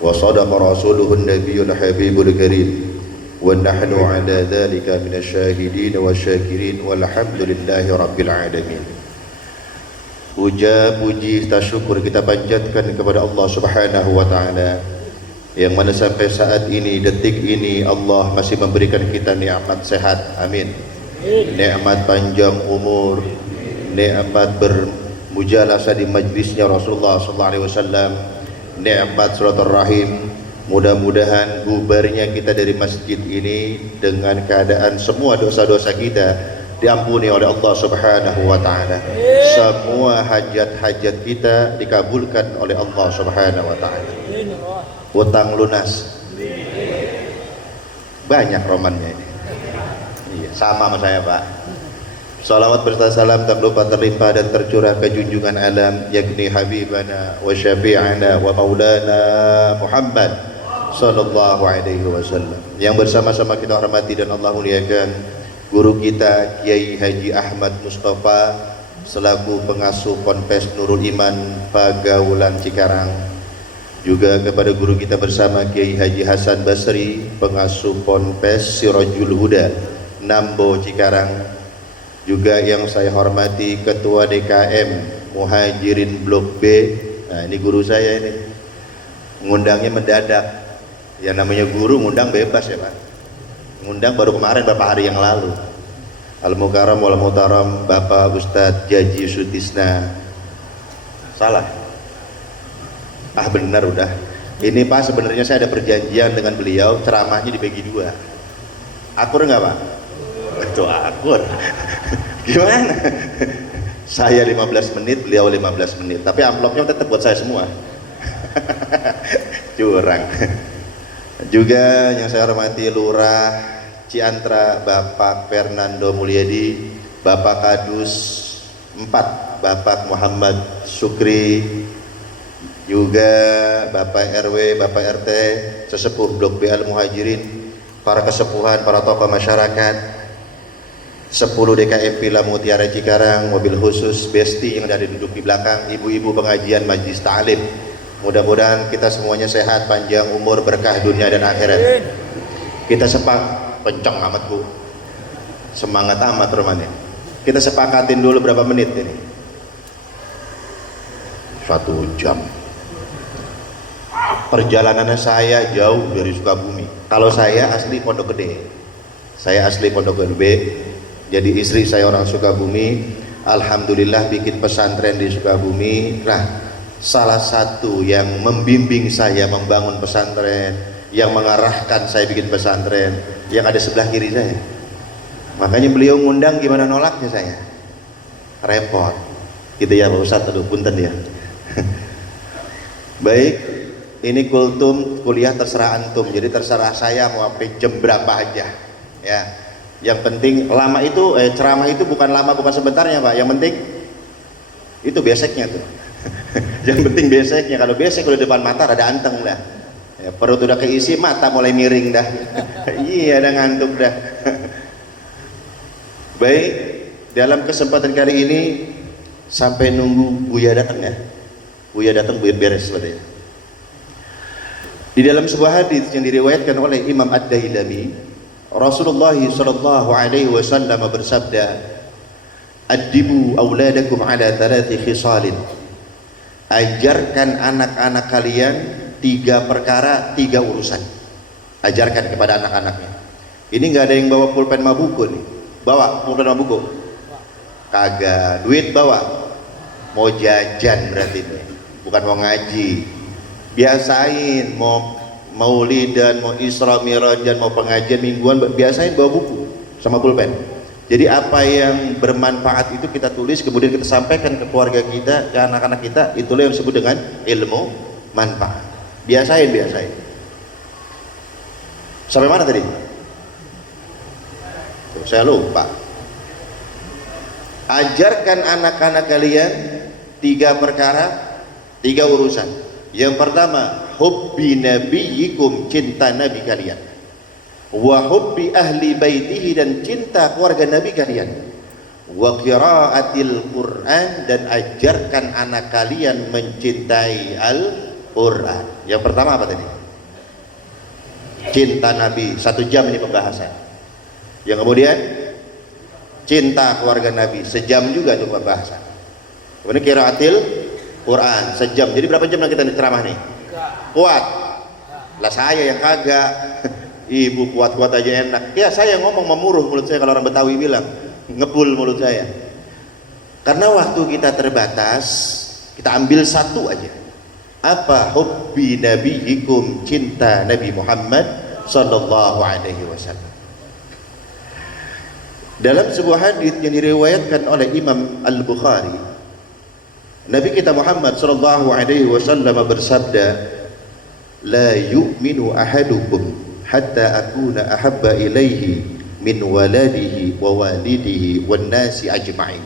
wa sadaqa rasuluhun nabiyyul habibul karim wa nahnu ala dhalika minasyahidin wa syakirin walhamdulillahi rabbil alamin. Puja puji syukur kita panjatkan kepada Allah Subhanahu wa taala yang mana sampai saat ini, detik ini, Allah masih memberikan kita nikmat sehat, amin, nikmat panjang umur, nikmat bermujalasah di majlisnya Rasulullah SAW, nikmat silaturahim. Mudah-mudahan bubarnya kita dari masjid ini dengan keadaan semua dosa-dosa kita diampuni oleh Allah Subhanahu wa taala. Semua hajat-hajat kita dikabulkan oleh Allah Subhanahu wa taala. Utang lunas. Banyak romannya ini. Iya, sama saya, Pak. Salawat berserta salam tak lupa terlimpah dan tercurah ke junjungan alam yakni habibana wa syafi'ana wa maulana Muhammad sallallahu alaihi wasallam, yang bersama-sama kita hormati dan Allah muliakan guru kita Kiai Haji Ahmad Mustafa selaku pengasuh Ponpes Nurul Iman Pagaulan Cikarang, juga kepada guru kita bersama Kiai Haji Hasan Basri pengasuh Ponpes Sirajul Huda Nambo Cikarang, juga yang saya hormati Ketua DKM Muhajirin Blok B. Nah, ini guru saya ini, ngundangnya mendadak. Yang namanya guru ngundang bebas ya Pak, ngundang baru kemarin beberapa hari yang lalu. Al-Mukarram wal Muhtaram Bapak Ustadz Jaji Sutisna. Salah? Ah benar udah. Ini Pak, sebenarnya saya ada perjanjian dengan beliau, ceramahnya dibagi dua. Akur nggak Pak? Betul akur. Gimana? Saya 15 menit, beliau 15 menit, tapi amplopnya tetap buat saya semua. Curang. Juga yang saya hormati Lurah Ciantra Bapak Fernando Mulyadi, Bapak Kadus 4 Bapak Muhammad Sukri, juga Bapak RW, Bapak RT, sesepuh Blok B Al Muhajirin, para kesepuhan, para tokoh masyarakat, 10 DKM Villa Mutiara Cikarang, mobil khusus Besti yang ada duduk di belakang, ibu-ibu pengajian Majlis Ta'lim. Mudah-mudahan kita semuanya sehat, panjang umur, berkah dunia dan akhirat. Kita kencang amat Bu, semangat amat romannya. Kita sepakatin dulu berapa menit ini? 1 jam. Perjalanannya saya jauh dari Sukabumi. Kalau saya asli Pondok Gede, saya asli Pondok Gede. Jadi istri saya orang Sukabumi. Alhamdulillah bikin pesantren di Sukabumi. Nah, salah satu yang membimbing saya membangun pesantren, yang mengarahkan saya bikin pesantren, yang ada sebelah kiri saya. Makanya beliau ngundang, gimana nolaknya saya? Repot gitu ya Pak Ustadz, aduh punten ya. Baik, ini kultum kuliah terserah antum, jadi terserah saya mau sampai jam berapa aja ya. Yang penting lama itu ceramah itu bukan lama, bukan sebentarnya Pak, yang penting itu beseknya tuh. Yang penting beseknya. Kalau besek udah depan mata ada anteng dah ya, perut udah keisi, mata mulai miring dah. Iya, udah ngantuk dah. Baik, dalam kesempatan kali ini sampai nunggu Buya datang ya. Buya datang, Buya beres ya. Di dalam sebuah hadis yang diriwayatkan oleh Imam Ad-Dailami, Rasulullah sallallahu alaihi wasallam bersabda, "Addibu auladakum ala 3 khisalin." Ajarkan anak-anak kalian 3 perkara, 3 urusan. Ajarkan kepada anak-anaknya. Ini nggak ada yang bawa pulpen sama buku nih. Bawa pulpen sama buku? Kagak. Duit bawa? Mau jajan berarti nih, bukan mau ngaji. Biasain mau maulidan, mau Isra Mirajan, mau pengajian mingguan, biasain bawa buku sama pulpen. Jadi apa yang bermanfaat itu kita tulis, kemudian kita sampaikan ke keluarga kita, ke anak-anak kita. Itulah yang disebut dengan ilmu manfaat. Biasain. Sampai mana tadi? Tuh, saya lupa. Ajarkan anak-anak kalian 3 perkara, 3 urusan. Yang pertama, hubbi nabiyikum, cinta nabi kalian. Wa hubbi ahli baitihi, dan cinta keluarga nabi kalian. Wa qiraatil Quran, dan ajarkan anak kalian mencintai Al-Quran. Quran. Yang pertama apa tadi? Cinta Nabi, 1 jam ini pembahasan. Yang kemudian cinta keluarga Nabi, sejam juga itu pembahasan. Kemudian qiraatil Quran, sejam. Jadi berapa jam kita ceramah nih? Kuat lah saya yang kagak. Ibu kuat-kuat aja enak. Ya saya ngomong memuruh mulut saya, kalau orang Betawi bilang ngebul mulut saya. Karena waktu kita terbatas, kita ambil satu aja. Apa? Hubbi nabiyikum, cinta Nabi Muhammad sallallahu alaihi wasallam. Dalam sebuah hadis yang diriwayatkan oleh Imam Al-Bukhari, Nabi kita Muhammad sallallahu alaihi wasallam bersabda, la yu'minu ahadukum hatta akuna ahabba ilaihi min waladihi wa walidihi wan nasi ajma'in.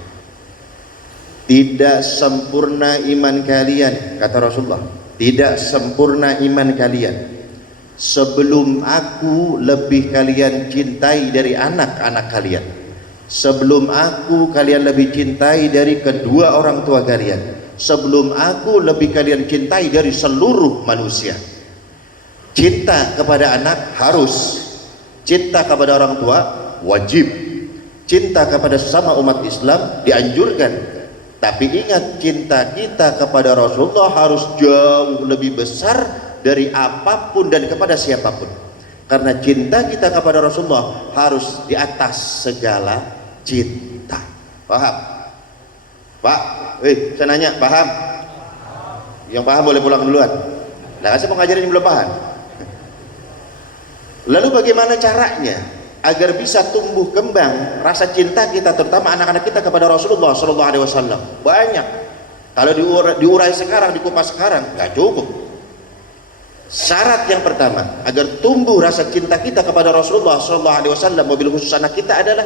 Tidak sempurna iman kalian, kata Rasulullah, tidak sempurna iman kalian sebelum aku lebih kalian cintai dari anak-anak kalian, sebelum aku kalian lebih cintai dari kedua orang tua kalian, sebelum aku lebih kalian cintai dari seluruh manusia. Cinta kepada anak harus, cinta kepada orang tua wajib, cinta kepada sesama umat Islam dianjurkan. Tapi ingat, cinta kita kepada Rasulullah harus jauh lebih besar dari apapun dan kepada siapapun. Karena cinta kita kepada Rasulullah harus di atas segala cinta. Paham? Pak, saya nanya, paham? Yang paham boleh pulang duluan. Nah, saya mau ngajarin yang belum paham. Lalu bagaimana caranya agar bisa tumbuh kembang rasa cinta kita, terutama anak-anak kita, kepada Rasulullah Sallallahu Alaihi Wasallam? Banyak. Kalau diurai sekarang, dikupas sekarang, nggak cukup. Syarat yang pertama agar tumbuh rasa cinta kita kepada Rasulullah Sallallahu Alaihi Wasallam, mobil khusus anak kita, adalah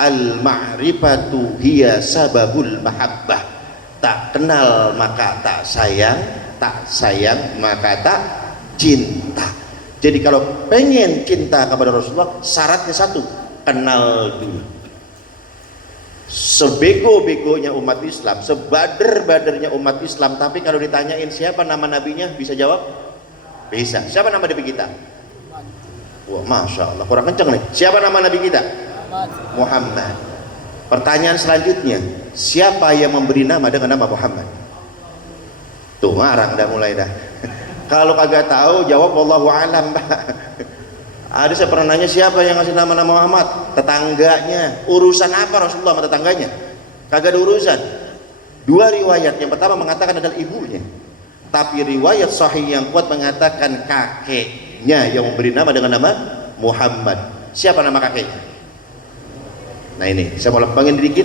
al-ma'rifatu hiya sababul mahabbah. Tak kenal maka tak sayang, tak sayang maka tak cinta. Jadi kalau pengen cinta kepada Rasulullah, syaratnya satu, kenal dulu. Sebego-begonya umat Islam, sebader-badernya umat Islam, tapi kalau ditanyain siapa nama nabinya, bisa jawab? Bisa. Siapa nama nabi kita? Wah, Masya Allah, kurang kenceng nih. Siapa nama nabi kita? Muhammad. Pertanyaan selanjutnya, siapa yang memberi nama dengan nama Muhammad? Tuh ngarang dah, mulai dah. Kalau kagak tahu, jawab wallahu alam, Pak. Ada saya pernah nanya, siapa yang ngasih nama-nama Muhammad? Tetangganya. Urusan apa Rasulullah sama tetangganya? Kagak ada urusan. Dua riwayat, yang pertama mengatakan adalah ibunya, tapi riwayat sahih yang kuat mengatakan kakeknya yang memberi nama dengan nama Muhammad. Siapa nama kakeknya? Nah ini, saya mau lapangin dikit.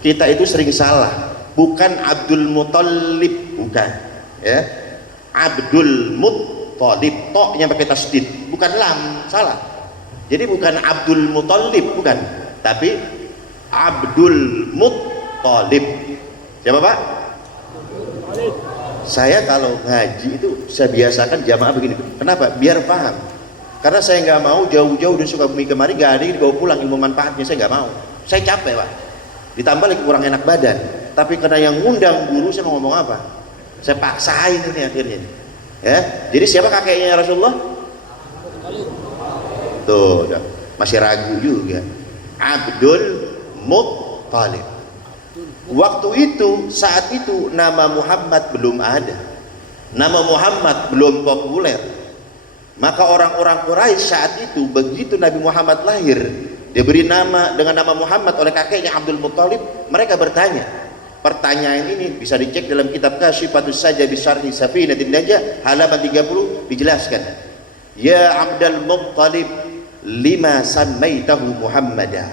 Kita itu sering salah. Bukan Abdul Muthalib, bukan, ya. Abdul Muthalib, toknya pakai tasdid, bukan lam, salah. Jadi bukan Abdul Muthalib, bukan, tapi Abdul Muthalib. Siapa, Pak? Saya kalau ngaji itu saya biasakan jamaah begini. Kenapa? Biar paham. Karena saya nggak mau jauh-jauh dari Sukabumi kemari, nggak ada yang dibawa pulang ilmu manfaatnya. Saya nggak mau. Saya capek, Pak. Ditambah lagi kurang enak badan. Tapi karena yang ngundang guru, saya mau ngomong apa? Saya paksain ini akhirnya, ya. Jadi siapa kakeknya Rasulullah? Tuh, masih ragu juga. Abdul Muthalib. Waktu itu, saat itu nama Muhammad belum ada, nama Muhammad belum populer. Maka orang-orang Quraisy saat itu, begitu Nabi Muhammad lahir, diberi nama dengan nama Muhammad oleh kakeknya Abdul Muthalib, mereka bertanya. Pertanyaan ini bisa dicek dalam kitab Kasyifatus Sajah bi Syarhi Safinatin Najah halaman 30, dijelaskan. Ya Abdul Muthalib, lima sammaitahu Muhammadah.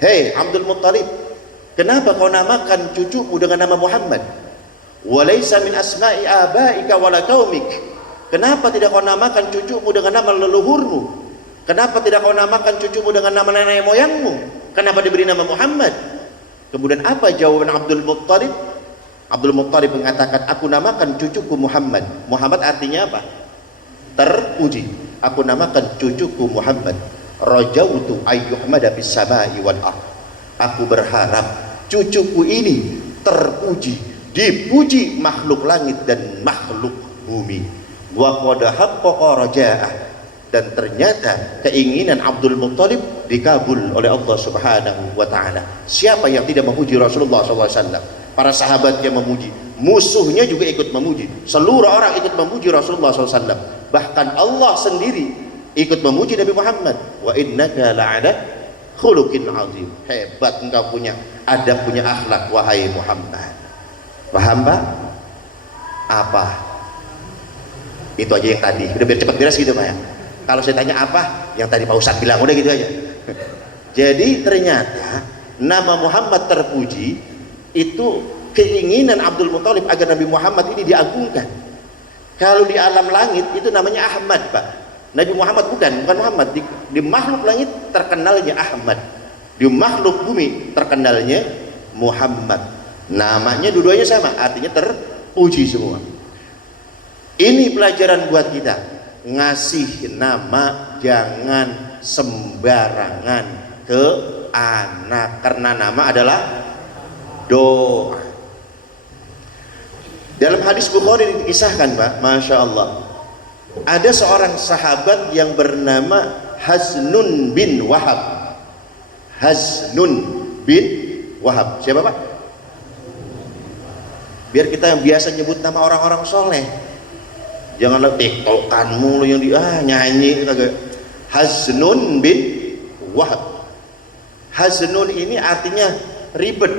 Hei Abdul Muthalib, kenapa kau namakan cucumu dengan nama Muhammad? Walaysa min asma'i abaika wala qaumik. Kenapa tidak kau namakan cucumu dengan nama leluhurmu? Kenapa tidak kau namakan cucumu dengan nama nenek moyangmu? Kenapa diberi nama Muhammad? Kemudian apa jawaban Abdul Muthalib? Abdul Muthalib mengatakan, aku namakan cucuku Muhammad. Muhammad artinya apa? Terpuji. Aku namakan cucuku Muhammad. Rajautu ayyuhmada bis samai wal ardh. Aku berharap cucuku ini terpuji, dipuji makhluk langit dan makhluk bumi. Wa qad haqqaqa raja'ah, dan ternyata keinginan Abdul Muttalib dikabul oleh Allah Subhanahu wa taala. Siapa yang tidak memuji Rasulullah SAW? Para sahabat yang memuji, musuhnya juga ikut memuji, seluruh orang ikut memuji Rasulullah SAW. Bahkan Allah sendiri ikut memuji Nabi Muhammad. Wa innaka la'ala khuluqin azim. Hebat engkau punya adab, punya akhlak wahai Muhammad. Paham Pak? Apa? Itu aja yang tadi. Udah biar cepat beres gitu Pak ya. Kalau saya tanya apa, yang tadi Pak Ustadz bilang, udah gitu aja. Jadi ternyata nama Muhammad terpuji itu keinginan Abdul Muttalib agar Nabi Muhammad ini diagungkan. Kalau di alam langit itu namanya Ahmad Pak. Nabi Muhammad bukan Muhammad. Di makhluk langit terkenalnya Ahmad, di makhluk bumi terkenalnya Muhammad. Namanya dua-duanya sama, artinya terpuji semua. Ini pelajaran buat kita. Ngasih nama jangan sembarangan ke anak, karena nama adalah doa. Dalam hadis Bukhari dikisahkan Pak, Masya Allah, ada seorang sahabat yang bernama Haznun bin Wahab. Haznun bin Wahab. Siapa Pak? Biar kita yang biasa nyebut nama orang-orang soleh, janganlah tiktokan mulu yang nyanyi kagak. Haznun bin Wahab. Haznun ini artinya ribet.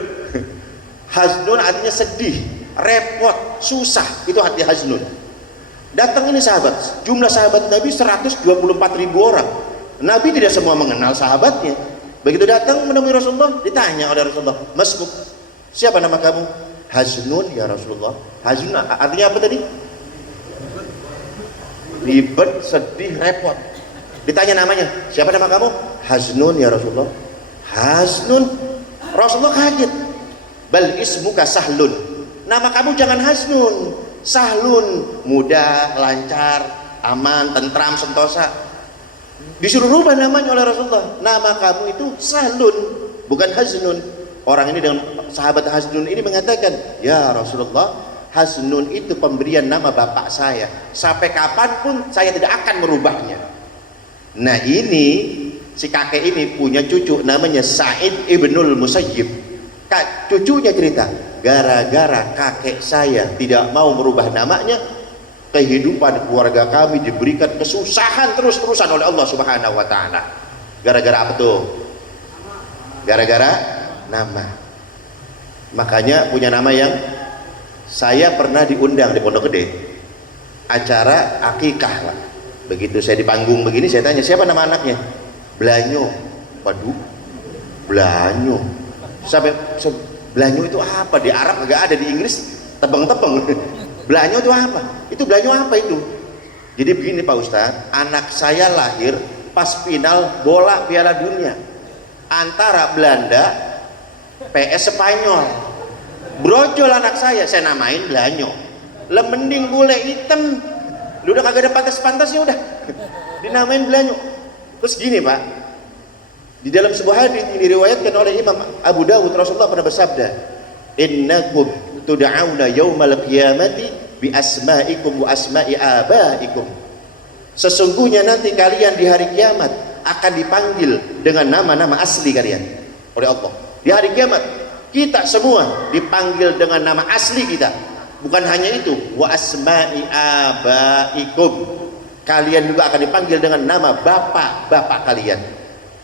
Haznun artinya sedih, repot, susah. Itu arti haznun. Datang ini sahabat, jumlah sahabat Nabi 124.000 orang. Nabi tidak semua mengenal sahabatnya. Begitu datang menemui Rasulullah, ditanya oleh Rasulullah, "Masmuk, siapa nama kamu?" "Haznun ya Rasulullah." Haznun artinya apa tadi? Ribet, sedih, repot. Ditanya namanya, "Siapa nama kamu?" "Haznun ya Rasulullah." Haznun. Rasulullah kaget. "Bal ismuka Sahlun." Nama kamu jangan Haznun, Sahlun, mudah, lancar, aman, tentram, sentosa. Disuruh rubah namanya oleh Rasulullah. Nama kamu itu Sahlun, bukan Haznun. Orang ini dengan sahabat Haznun ini mengatakan, "Ya Rasulullah, Haznun itu pemberian nama bapak saya. Sampai kapanpun saya tidak akan merubahnya." Nah ini si kakek ini punya cucu namanya Sa'id ibnul Musayyib. Cucunya cerita, gara-gara kakek saya tidak mau merubah namanya, kehidupan keluarga kami diberikan kesusahan terus-terusan oleh Allah Subhanahu wa taala. Gara-gara apa tuh? Gara-gara nama. Makanya punya nama yang saya pernah diundang di Pondok Gede, acara akikah Pak. Begitu saya di panggung begini, saya tanya, "Siapa nama anaknya?" "Blanyo." Waduh, Blanyo. Sampai Blanyo itu apa? Di Arab enggak ada, di Inggris tebeng-tebeng. Blanyo itu apa? Itu Blanyo apa itu? Jadi begini Pak Ustadz, anak saya lahir pas final bola Piala Dunia antara Belanda PS Spanyol. Brojol anak saya namain Blanyo. Lah mending bule hitam, lu udah kagak ada pantas-pantasnya udah dinamain Blanyo. Terus gini Pak, di dalam sebuah hadis yang diriwayatkan oleh Imam Abu Dawud, Rasulullah pernah bersabda, "Innakum tud'auna yaumal qiyamati bi asma'ikum wa asma'i abaikum." Sesungguhnya nanti kalian di hari kiamat akan dipanggil dengan nama-nama asli kalian oleh Allah. Di hari kiamat kita semua dipanggil dengan nama asli kita. Bukan hanya itu, wa asma'i abaikum. Kalian juga akan dipanggil dengan nama bapak-bapak kalian.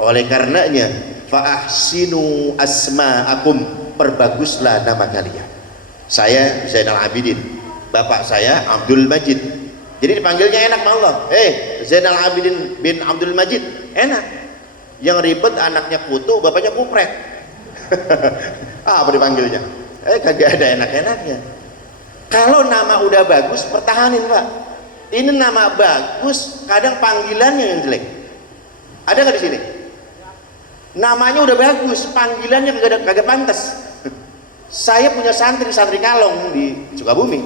Oleh karenanya, fa ahsinu asma'akum, perbaguslah nama kalian. Saya Zainal Abidin, bapak saya Abdul Majid. Jadi dipanggilnya enak sama Allah. Zainal Abidin bin Abdul Majid, enak. Yang ribet anaknya Kutu, bapaknya Kupret. Apa dipanggilnya? Kagak ada enak-enaknya. Kalau nama udah bagus, pertahanin Pak. Ini nama bagus, kadang panggilannya yang jelek. Ada nggak di sini? Namanya udah bagus, panggilannya kagak pantas. Saya punya santri Kalong di Sukabumi,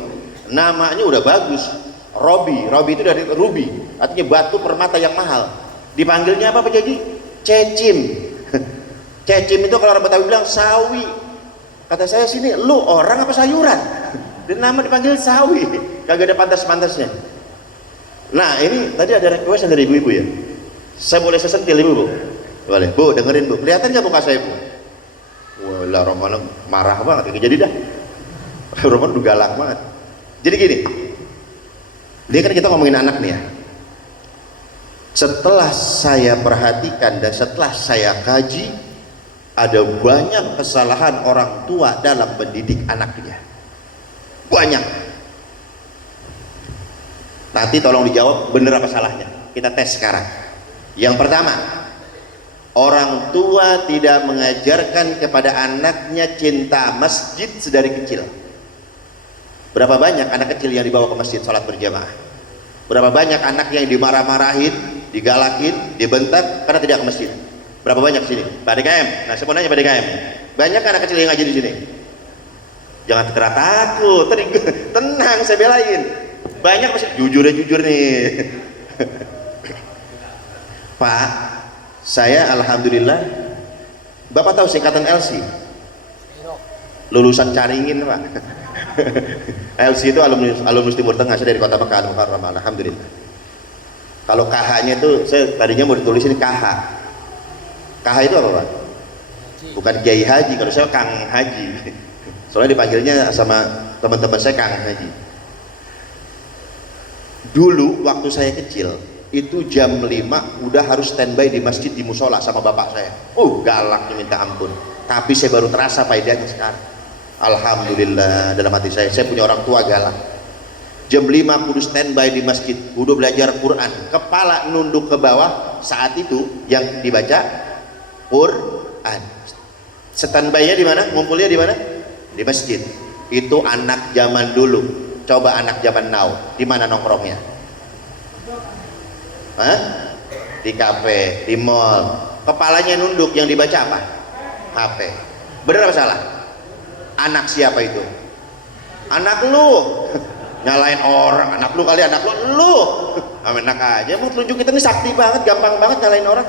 namanya udah bagus, Robi. Robi itu dari ruby, artinya batu permata yang mahal. Dipanggilnya apa Pak Jaji? Cecim. Cecim itu kalau orang Betawi bilang sawi. Kata saya, sini lu orang apa sayuran? Dan nama dipanggil sawi, kagak ada pantas-pantasnya. Nah ini tadi ada request dari ibu-ibu ya. Saya boleh sesentil ibu-ibu? Boleh. Bu, dengerin bu. Kelihatan nggak muka saya bu? Wah, Roman marah banget. Jadi dah. Roman udah galak banget. Jadi gini. Dia kan kita ngomongin anak nih ya. Setelah saya perhatikan dan setelah saya kaji, ada banyak kesalahan orang tua dalam mendidik anaknya. Banyak. Nanti tolong dijawab bener apa salahnya. Kita tes sekarang. Yang pertama, orang tua tidak mengajarkan kepada anaknya cinta masjid sedari kecil. Berapa banyak anak kecil yang dibawa ke masjid sholat berjamaah? Berapa banyak anak yang dimarah-marahin, digalakin, dibentak karena tidak ke masjid? Berapa banyak sini? Pak DKM. Nah, saya mau nanya Pak DKM. Banyak anak kecil yang ngaji di sini? Jangan terkena takut, tenang, saya belain. Banyak masih jujur nih. Pak, saya alhamdulillah, Bapak tahu singkatan LC? Lulusan Caringin Pak. LC itu alumnus Timur Tengah, saya dari Kota Mekah Al-Mukarramah, alhamdulillah. Kalau KH-nya itu, saya tadinya mau ditulisin KH. KH itu apa Pak? Bukan Kiai Haji, kalau saya Kang Haji. Soalnya dipanggilnya sama teman-teman saya Kang Haji. Dulu waktu saya kecil itu jam 5 udah harus standby di masjid di musola sama bapak saya. Galaknya minta ampun. Tapi saya baru terasa faedahnya sekarang. Alhamdulillah, dalam hati saya punya orang tua galak. Jam 5 kudu standby di masjid, kudu belajar Quran, kepala nunduk ke bawah. Saat itu yang dibaca Quran. Standby-nya di mana? Ngumpulnya di mana? Di masjid. Itu anak zaman dulu. Coba anak zaman now, di mana nongkrongnya? Hah? Di kafe, di mall. Kepalanya nunduk, yang dibaca apa? HP. Bener apa salah? Anak siapa itu? Anak lu. Nyalain orang, anak lu kali, anak lu. Enak aja, mau tunjuk kita nih sakti banget, gampang banget nyalain orang.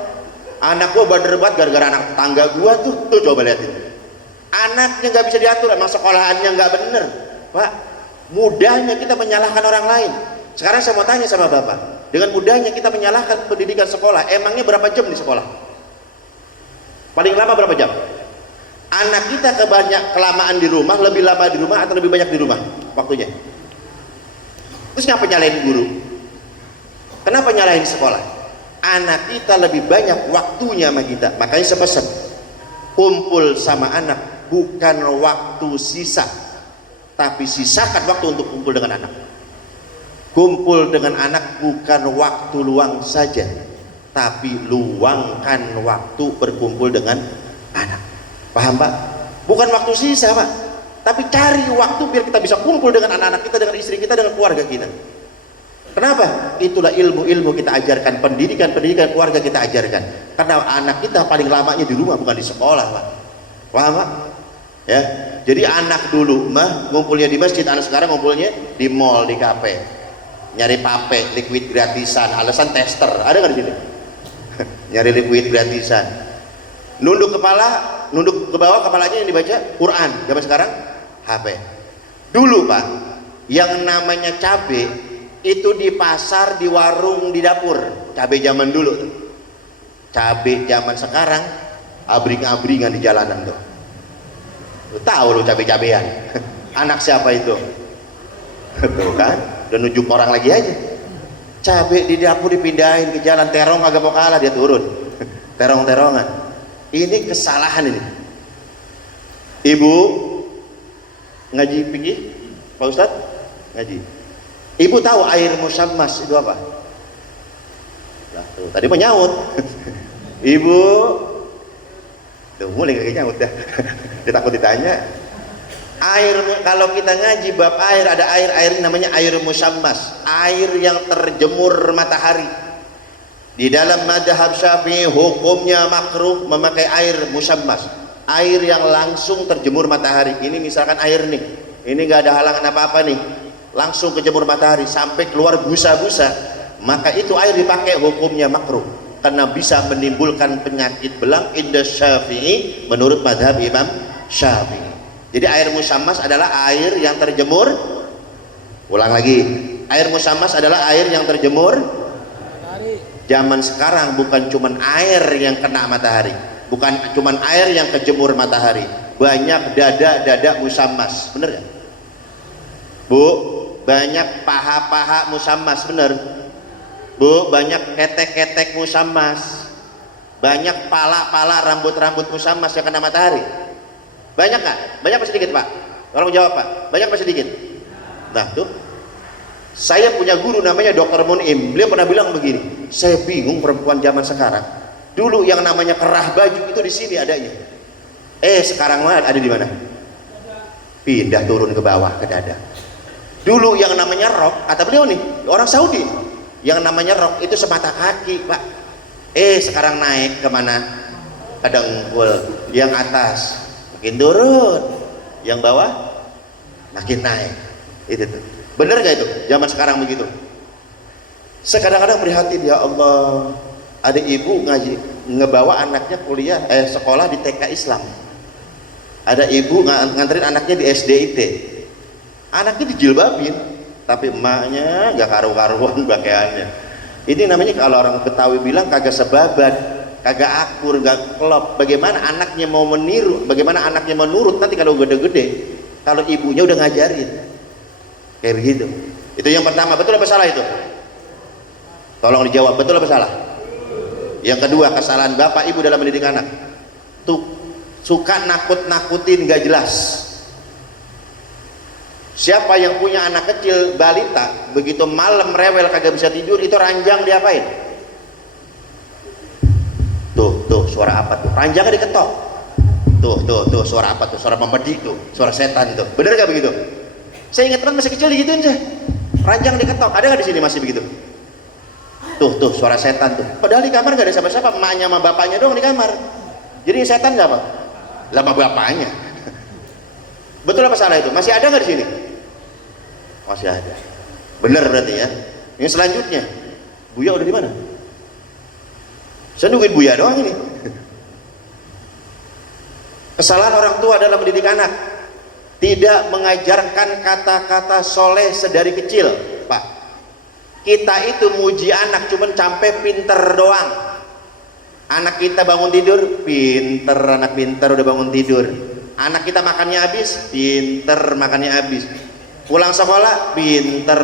Anak gua bader banget gara-gara anak tangga gua tuh coba liatin. Anaknya nggak bisa diatur, emang sekolahannya nggak bener, Pak. Mudahnya kita menyalahkan orang lain. Sekarang saya mau tanya sama Bapak, dengan mudahnya kita menyalahkan pendidikan sekolah, emangnya berapa jam di sekolah? Paling lama berapa jam? Anak kita kelamaan di rumah, lebih lama di rumah atau lebih banyak di rumah waktunya? Terus ngapa nyalahin guru? Kenapa nyalahin sekolah? Anak kita lebih banyak waktunya sama kita. Makanya saya pesan, kumpul sama anak bukan waktu sisa, tapi sisakan waktu untuk kumpul dengan anak. Kumpul dengan anak bukan waktu luang saja, tapi luangkan waktu berkumpul dengan anak. Paham Pak? Bukan waktu sisa Pak, tapi cari waktu biar kita bisa kumpul dengan anak-anak kita, dengan istri kita, dengan keluarga kita. Kenapa? Itulah ilmu-ilmu kita ajarkan, pendidikan keluarga kita ajarkan. Karena anak kita paling lamanya di rumah, bukan di sekolah Pak. Paham Pak? Ya. Jadi anak dulu mah ngumpulnya di masjid, anak sekarang ngumpulnya di mall, di kafe. Nyari pape, liquid gratisan, alasan tester. Ada nggak di sini? Nyari liquid gratisan. Nunduk ke bawah, kepalanya yang dibaca Quran. Zaman sekarang HP. Dulu Pak, yang namanya cabe itu di pasar, di warung, di dapur. Cabe zaman dulu tuh. Cabe zaman sekarang abring-abringan di jalanan tuh. Lu tahu lu cabe-cabean. Anak siapa itu? Tuh kan, udah nunjuk orang lagi aja. Cabe di dapur dipindahin ke jalan, terong agak mau kalah dia turun. Terong-terongan. Ini kesalahan ini. Ibu ngaji fikih, Pak Ustadz ngaji. Ibu tahu air musammas itu apa? Nah, tuh, tadi mau nyaut. Ibu tuh mulai kayak nyaut dah. Dia takut ditanya. Air, kalau kita ngaji bab air, ada air namanya air musammas, air yang terjemur matahari. Di dalam madhab Syafi'i hukumnya makruh memakai air musammas, air yang langsung terjemur matahari. Ini misalkan air nih, ini nggak ada halangan apa-apa nih, langsung kejemur matahari sampai keluar busa-busa, maka itu air dipakai hukumnya makruh karena bisa menimbulkan penyakit belang inda Syafi'i, menurut madhab Imam Syafi'i. Jadi air musammas adalah air yang terjemur. Ulang lagi, air musammas adalah air yang terjemur. Zaman sekarang bukan cuman air yang kena matahari, bukan cuman air yang kejemur matahari, banyak dada musammas, bener gak Bu? Banyak paha-paha musammas, bener Bu? Banyak ketek-ketek musammas, banyak pala-pala rambut-rambut musammas yang kena matahari. Banyak nggak? Banyak apa sedikit Pak? Tolong jawab Pak, banyak apa sedikit? Nah tuh, saya punya guru namanya Dr. Mun'im, beliau pernah bilang begini, saya bingung perempuan zaman sekarang, dulu yang namanya kerah baju itu di sini adanya, sekarang mah ada di mana? Pindah turun ke bawah ke dada. Dulu yang namanya rok, kata beliau nih, orang Saudi, yang namanya rok itu semata kaki Pak, sekarang naik kemana? Ke dengkul, yang atas makin turun, yang bawah makin naik. Itu tuh, bener gak itu zaman sekarang begitu? Kadang-kadang prihatin, ya Allah, ada ibu ngaji ngebawa anaknya kuliah sekolah di TK Islam, ada ibu nganterin anaknya di SDIT, anaknya dijilbabin tapi emaknya gak karu-karuan pakaiannya. Ini namanya kalau orang Betawi bilang kagak sebabat, kagak akur, gak klop. Bagaimana anaknya mau meniru, bagaimana anaknya menurut nanti kalau gede-gede, kalau ibunya udah ngajarin kayak begitu. Itu yang pertama, betul apa salah itu? Tolong dijawab, betul apa salah? Yang kedua, kesalahan bapak ibu dalam mendidik anak tuh, suka nakut-nakutin gak jelas. Siapa yang punya anak kecil balita, begitu malam rewel kagak bisa tidur, itu ranjang diapain? Tuh suara apa tuh? Ranjangnya diketok. Tuh suara apa tuh? Suara pembedi tuh, suara setan tuh. Bener gak begitu? Saya ingat kan masih kecil digituin saya. Ranjang diketok, ada nggak di sini masih begitu? Tuh suara setan tuh. Padahal di kamar nggak ada siapa-siapa, emaknya sama bapaknya doang di kamar. Jadi setan nggak apa? Lama bapaknya. Betul apa salah itu? Masih ada nggak di sini? Masih ada. Bener berarti ya. Yang selanjutnya, Buya udah di mana? Saya nungguin Buya doang ini. Kesalahan orang tua dalam mendidik anak, tidak mengajarkan kata-kata soleh sedari kecil Pak. Kita itu muji anak cuman sampai pinter doang. Anak kita bangun tidur pinter, anak pinter udah bangun tidur. Anak kita makannya habis, pinter makannya habis. Pulang sekolah pinter,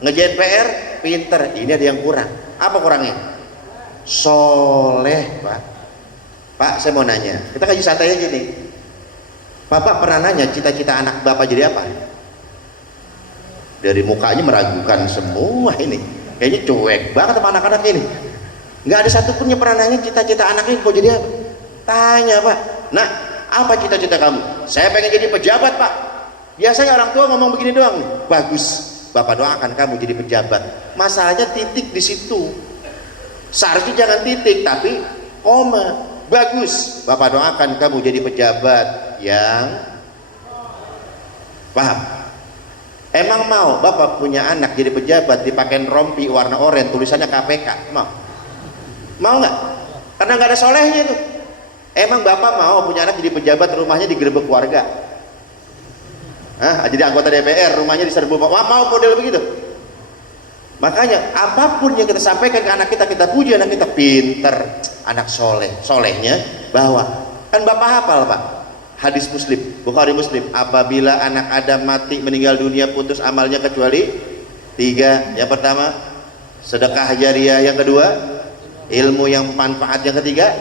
ngerjain PR pinter. Ini ada yang kurang. Apa kurangnya? Soleh Pak. Pak, saya mau nanya, kita kaji santai aja nih. Bapak pernah nanya cita-cita anak Bapak jadi apa? Dari mukanya meragukan semua ini. Kayaknya cuek banget sama anak-anak ini. Nggak ada satupun yang pernah nanya cita-cita anaknya mau jadi apa. Tanya Pak, nah apa cita-cita kamu? Saya pengen jadi pejabat Pak. Biasanya orang tua ngomong begini doang nih. Bagus, Bapak doakan kamu jadi pejabat. Masalahnya titik di situ. Seharusnya jangan titik tapi koma. Bagus, Bapak doakan kamu jadi pejabat yang paham. Emang mau Bapak punya anak jadi pejabat dipakein rompi warna oranye tulisannya KPK? Mau nggak? Karena nggak ada solehnya itu. Emang Bapak mau punya anak jadi pejabat rumahnya digerebek warga? Jadi anggota DPR rumahnya diserbu? Mau model begitu? Makanya apapun yang kita sampaikan ke anak kita, kita puji anak kita, pinter, anak soleh, solehnya bawa. Kan Bapak hafal Pak hadis Muslim, Bukhari Muslim, apabila anak Adam mati meninggal dunia putus amalnya kecuali 3. Yang pertama sedekah jariah, yang kedua ilmu yang manfaat, yang ketiga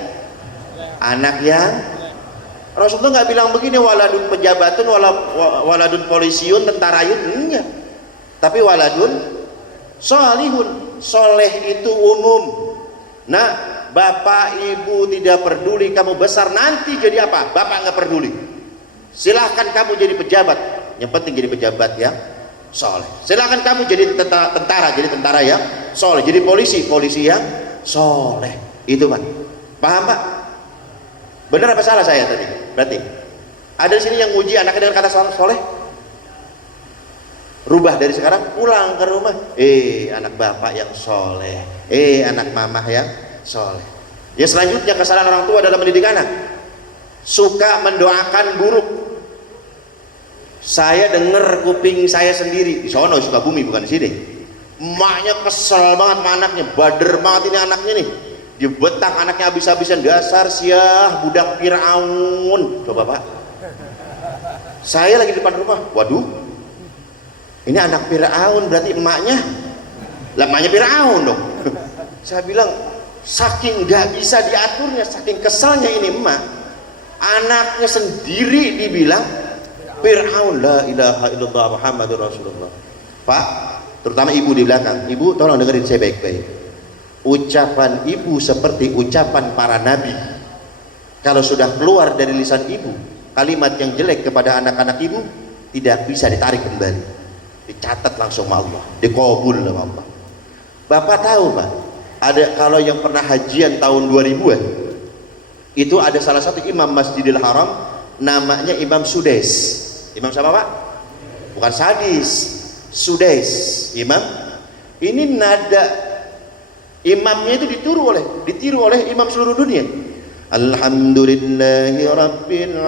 anak yang Rasulullah nggak bilang begini waladun pejabatun, waladun polisiun, tentarayun, enggak, tapi waladun solihun. Soleh itu umum. Nah, bapak ibu tidak peduli kamu besar nanti jadi apa, bapak nggak peduli. Silahkan kamu jadi pejabat, yang penting jadi pejabat yang soleh. Silahkan kamu jadi tentara, jadi tentara yang soleh. Jadi polisi, polisi yang soleh. Itu Pak, paham Pak? Benar apa salah saya tadi? Berarti ada di sini yang nguji anaknya dengan kata soleh? Rubah dari sekarang, pulang ke rumah, anak bapak yang soleh, anak mamah yang soleh. Ya selanjutnya, kesalahan orang tua dalam mendidik anak, suka mendoakan buruk. Saya dengar kuping saya sendiri di sono Sukabumi, bukan di sini. Emaknya kesel banget sama anaknya, bader banget ini anaknya nih. Dibetak anaknya habis-habisan, dasar siah budak Firaun. Coba Pak, saya lagi di depan rumah, waduh ini anak Firaun, berarti emaknya lamanya Firaun dong. Saya bilang saking gak bisa diaturnya, saking kesalnya ini emak, anaknya sendiri dibilang Fir'aun. La ilaha illallah Muhammadur Rasulullah. Pak, terutama ibu di belakang, ibu tolong dengerin saya baik-baik. Ucapan ibu seperti ucapan para nabi. Kalau sudah keluar dari lisan ibu kalimat yang jelek kepada anak-anak ibu, tidak bisa ditarik kembali, dicatat langsung sama Allah, dikabul sama Allah. Bapak tahu Pak, ada kalau yang pernah hajian tahun 2000-an itu ada salah satu imam Masjidil Haram namanya Imam Sudais. Imam siapa Pak? Bukan Sadis, Sudais. Imam ini nada imamnya itu ditiru oleh imam seluruh dunia. Alhamdulillahi Rabbil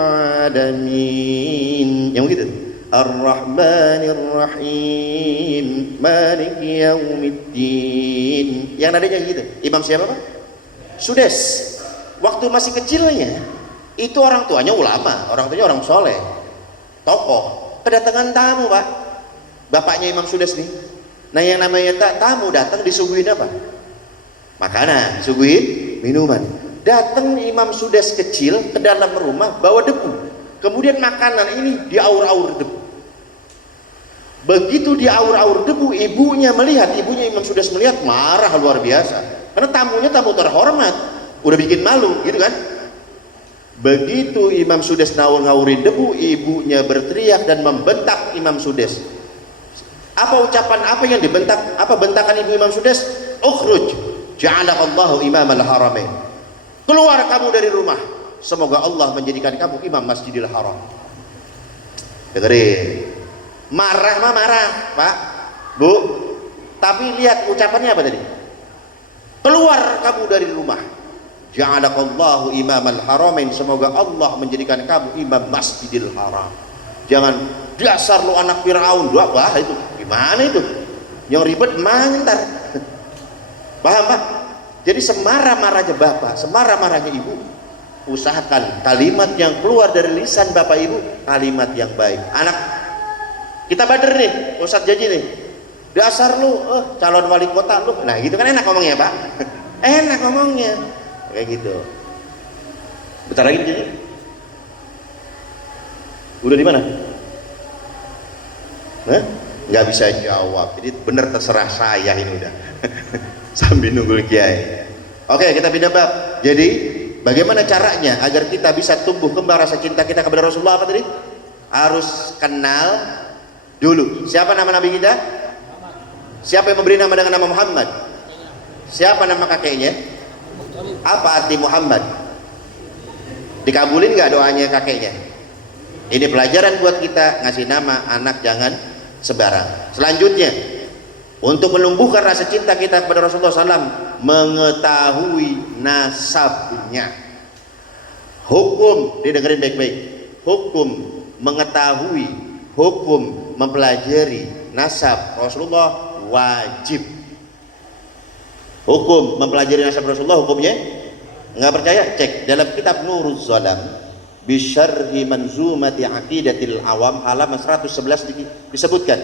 Alamin, yang begitu. Ar-Rahmanir Rahim, Maliki Yaumiddin, yang nadanya gitu. Imam siapa Pak? Sudais. Waktu masih kecilnya itu orang tuanya ulama, orang tuanya orang soleh, tokoh. Kedatangan tamu Pak, bapaknya Imam Sudais nih. Nah yang namanya tamu datang disuguhin apa? Makanan, disuguhin minuman. Datang Imam Sudais kecil ke dalam rumah bawa debu, kemudian makanan ini diaur-aur debu. Begitu diaur-aur debu, ibunya Imam Sudais melihat, marah luar biasa, karena tamunya tamu terhormat, udah bikin malu gitu kan. Begitu Imam Sudais ngaur-ngaurin debu, ibunya berteriak dan membentak Imam Sudais. Apa ucapan, apa yang dibentak, apa bentakan ibu Imam Sudais? Ukhruj ja'alakallahu imamal haramain, keluar kamu dari rumah, semoga Allah menjadikan kamu imam Masjidil Haram. Dengerin, marah Pak, Bu, tapi lihat ucapannya apa tadi? Keluar kamu dari rumah, ja'alakallahu imamal haramain, semoga Allah menjadikan kamu imam Masjidil Haram. Jangan dasar lu anak Firaun, wah itu gimana itu? Yang ribet mantar. Paham Pak? Jadi semarah-marahnya bapak, semarah-marahnya ibu, usahakan kalimat yang keluar dari lisan bapak ibu kalimat yang baik. Anak kita bader nih, Ustadz Jaji nih, dasar lu calon wali kota lu, nah gitu kan enak ngomongnya Pak. Enak ngomongnya kayak gitu. Bentar lagi jadi udah di mana? Nggak bisa jawab, jadi bener terserah saya ini udah. Sambil nunggu kiai. Oke, kita pindah bab. Jadi bagaimana caranya agar kita bisa tumbuh kembang rasa cinta kita kepada Rasulullah? Apa tadi? Harus kenal dulu siapa nama nabi kita, siapa yang memberi nama dengan nama Muhammad, siapa nama kakeknya, apa arti Muhammad, dikabulin nggak doanya kakeknya. Ini pelajaran buat kita, ngasih nama anak jangan sembarang. Selanjutnya, untuk menumbuhkan rasa cinta kita kepada Rasulullah SAW, mengetahui nasabnya. Hukum, didengerin baik-baik. Hukum mengetahui, hukum mempelajari nasab Rasulullah wajib. Hukum mempelajari nasab Rasulullah, hukumnya nggak percaya? Cek dalam kitab Nuruz Zalam bisyarhi manzumati aqidatil awam halaman 111 disebutkan,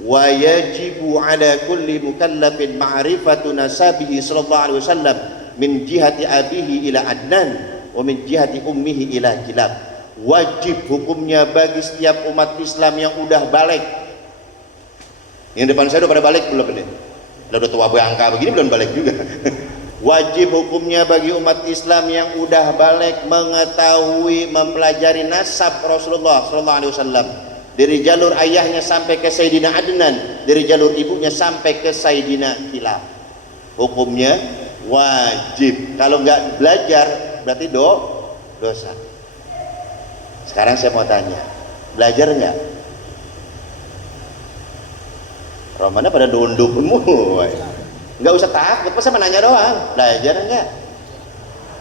wa yajibu ala kulli mukallafin ma'rifatu nasabihi sallallahu alaihi wasallam min jihati abihi ila Adnan wa min jihati ummihi ila Kilab. Wajib hukumnya bagi setiap umat Islam yang udah balik. Yang depan saya udah pada balik belum ini? Udah tua bangka begini belum balik juga. Wajib hukumnya bagi umat Islam yang udah balik mengetahui, mempelajari nasab Rasulullah sallallahu alaihi wasallam. Dari jalur ayahnya sampai ke Sayyidina Adnan, dari jalur ibunya sampai ke Sayyidina Kilab. Hukumnya wajib. Kalau nggak belajar berarti dosa. Sekarang saya mau tanya, belajar nggak? Romana pada dunduk semua. Nggak usah takut, masa menanya doang. Belajar nggak?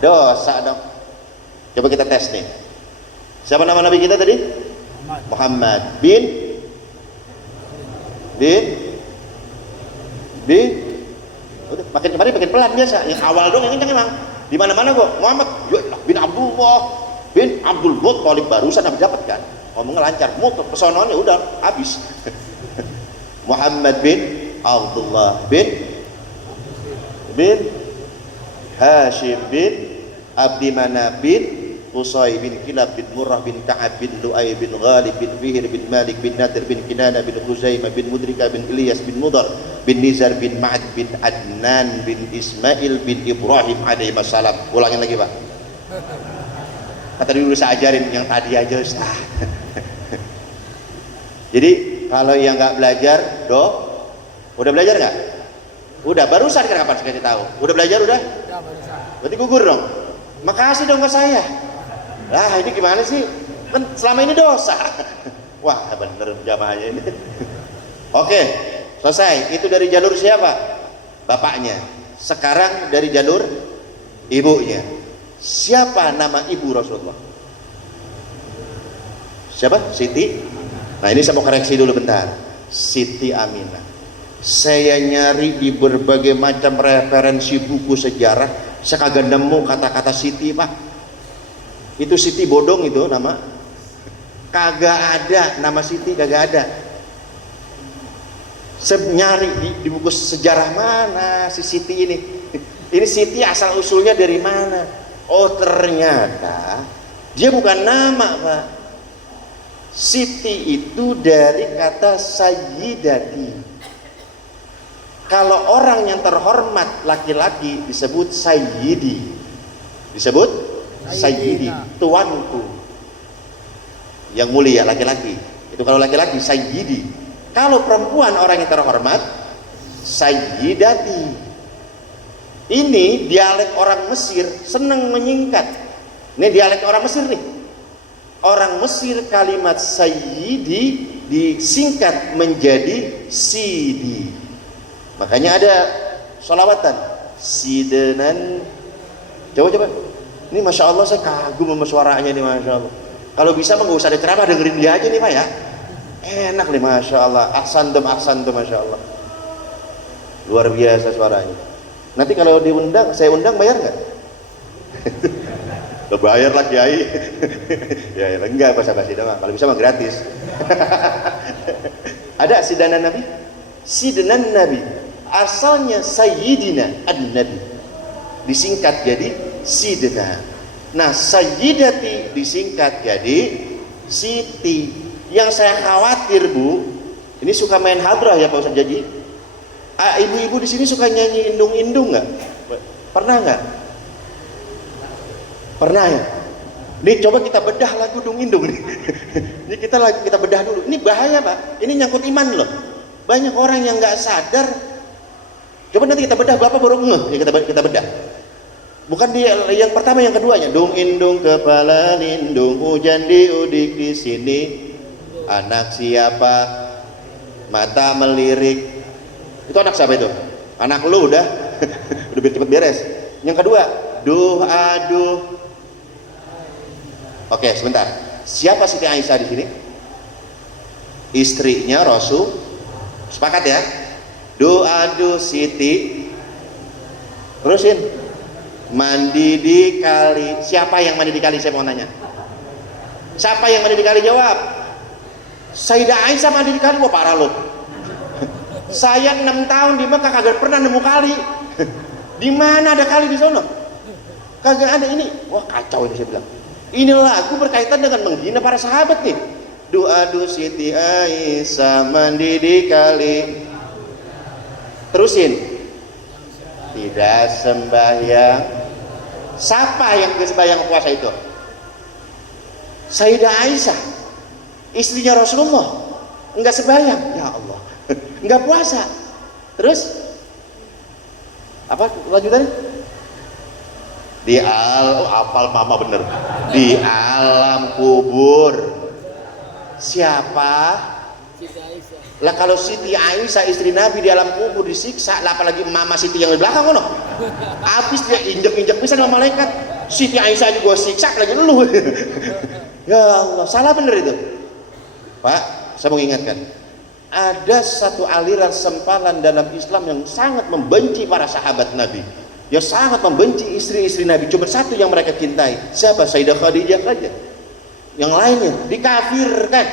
Dosa dong. Coba kita tes nih. Siapa nama nabi kita tadi? Muhammad bin udah makin kemarin makin pelan biasa. Yang awal dong yang kencang emang. Di mana-mana kok Muhammad bin Abdullah bin Abdul Muttalib barusan habis dapat kan. Ngomongnya lancar, pesonanya udah habis. Muhammad bin Abdullah bin Hashim bin Abdi Manaf bin Qusay bin Kilab bin Murrah bin Ka'ab bin Lu'ay bin Ghalib bin Fihr bin Malik bin Nadir bin Kinana bin Khuzaimah bin Mudrika bin Ilyas bin Mudar bin Nizar bin Ma'ad bin Adnan bin Ismail bin Ibrahim alaihi salam. Ulangin lagi Pak. Kata dulu saya ajarin yang tadi aja Ustaz. Jadi kalau yang nggak belajar, udah belajar nggak? Udah, barusan kan kapan saya tahu? Udah belajar udah? Ya, barusan. Berarti gugur dong. Makasih dong ke saya. Lah ini gimana sih? Kan selama ini dosa. Wah bener jamaahnya ini. Oke, selesai. Itu dari jalur siapa? Bapaknya. Sekarang dari jalur ibunya. Siapa nama ibu Rasulullah? Siapa? Siti. Nah ini saya mau koreksi dulu bentar. Siti Aminah. Saya nyari di berbagai macam referensi buku sejarah, saya kagak nemu kata-kata Siti Pak. Itu Siti bodong itu nama. Kagak ada nama Siti, kagak ada. Saya nyari di buku sejarah mana si Siti ini. Ini Siti asal usulnya dari mana? Oh ternyata dia bukan nama Pak. Siti itu dari kata sayyidati. Kalau orang yang terhormat laki-laki disebut sayyidi. Disebut sayyidi, tuanku. Yang mulia laki-laki. Itu kalau laki-laki sayyidi. Kalau perempuan orang yang terhormat sayyidati. Ini dialek orang Mesir senang menyingkat. Ini dialek orang Mesir nih. Orang Mesir kalimat sayyidi disingkat menjadi sidi. Makanya ada sholawatan sidenan. Coba ini Masya Allah saya kagum sama suaranya nih Masya Allah. Kalau bisa mah gak usah ada ceramah, dengerin dia aja nih Pak ya. Enak nih Masya Allah. Aksantum Masya Allah. Luar biasa suaranya. Nanti kalau diundang, saya undang bayar nggak? Bayar lah Kiai. Ya enggak basa-basi doang. Kalau bisa mah gratis. Ada sidanan Nabi? Sidanan Nabi asalnya Sayyidina An-Nabi disingkat jadi Sidna. Nah Sayyidati disingkat jadi Siti. Yang saya khawatir Bu, ini suka main hadrah ya Pak Ustadz Jaji. Ibu-ibu di sini suka nyanyi indung-indung nggak? Pernah nggak? Pernah ya? Nih coba kita bedah lagu indung-indung nih. Ini kita bedah dulu. Ini bahaya Pak. Ini nyangkut iman loh. Banyak orang yang nggak sadar. Coba nanti kita bedah, Bapak baru ngeh ya kita bedah. Bukan di yang pertama, yang keduanya. Dung indung kepala lindung, hujan diudik di sini. Anak siapa? Mata melirik. Itu anak siapa itu? Anak lu udah cepet beres. Yang kedua, duh aduh. Oke, sebentar. Siapa Siti Aisyah di sini? Istrinya Rasul. Sepakat ya? Aduh Siti. Terusin. Mandi di kali. Siapa yang mandi di kali? Saya mau nanya. Siapa yang mandi di kali? Jawab. Sayyidah Aisyah mandi di kali. Wah parah loh. Saya 6 tahun di Mekah kagak pernah nemu kali. Di mana ada kali di sana? Kagak ada ini. Wah kacau ini saya bilang. Ini lagu berkaitan dengan menghina para sahabat nih. Aduh Siti Aisyah mandi di kali. Terusin. Tidak sembahyang. Siapa yang sembahyang puasa itu? Sayyidah Aisyah, istrinya Rasulullah. Enggak sembahyang. Ya Allah. Enggak puasa. Terus apa lanjutannya? Apal mama bener. Di alam kubur. Siapa? Lah kalau Siti Aisyah istri Nabi di alam kubur disiksa, lah apalagi mama Siti yang di belakang kono. Habis dia injek-injek pisan sama malaikat. Siti Aisyah juga siksa lagi lu. Ya Allah, salah bener itu. Pak, saya mau ingatkan, ada satu aliran sempalan dalam Islam yang sangat membenci para sahabat Nabi, yang sangat membenci istri-istri Nabi. Cuma satu yang mereka cintai, siapa? Sayyidah Khadijah saja. Yang lainnya dikafirkan,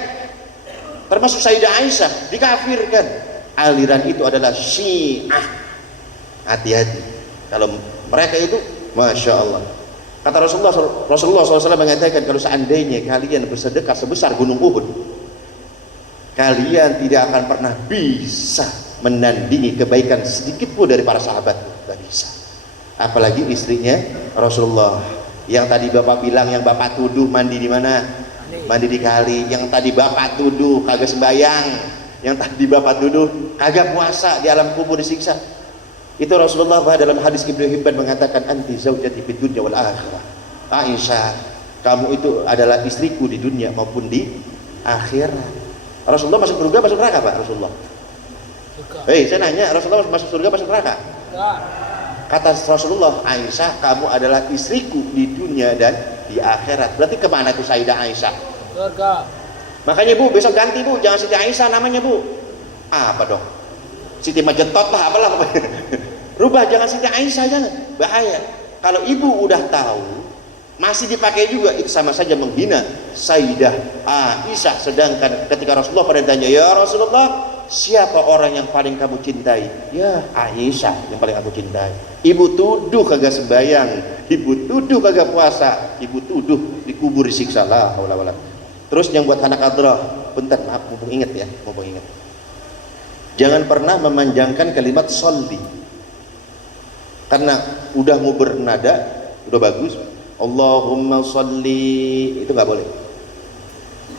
termasuk Sayyidah Aisyah dikafirkan. Aliran itu adalah Syiah. Hati-hati kalau mereka itu, Masya Allah. Kata Rasulullah SAW mengatakan, kalau seandainya kalian bersedekah sebesar gunung Uhud, kalian tidak akan pernah bisa menandingi kebaikan sedikit pun dari para sahabat. Tidak bisa. Apalagi istrinya Rasulullah, yang tadi bapak bilang, yang bapak tuduh mandi di mana? Mandi di kali. Yang tadi bapak tuduh kagak sembayang, yang tadi bapak tuduh kagak puasa, di alam kubur disiksa. Itu Rasulullah dalam hadis Ibnu Hibban mengatakan, anti zaujati fid dunya wal akhirah. Aisyah, kamu itu adalah istriku di dunia maupun di akhirat. Rasulullah masuk surga masuk neraka Pak? Rasulullah. Hei, saya nanya, Rasulullah masuk surga masuk neraka? Kata Rasulullah, Aisyah, kamu adalah istriku di dunia dan di akhirat. Berarti kemana tuh Sayyidah Aisyah? Surga. Makanya Bu, besok ganti Bu, jangan Siti Aisyah namanya Bu. Apa dong? Siti Majentot lah, apalah. Rubah, jangan Siti Aisyah, jangan. Bahaya. Kalau ibu udah tahu masih dipakai juga, itu sama saja menghina Sayyidah Aisyah. Sedangkan ketika Rasulullah pada tanya, ya Rasulullah, siapa orang yang paling kamu cintai? Ya Aisyah yang paling aku cintai. Ibu tuduh kagak sembayang, ibu tuduh kagak puasa, ibu tuduh dikubur disiksa lah. Terus yang buat anak Adrah, bentar maaf, mumpung ingat ya, mumpung ingat. Jangan pernah memanjangkan kalimat sholli, karena udah mau bernada, udah bagus, Allahumma sholli, itu nggak boleh.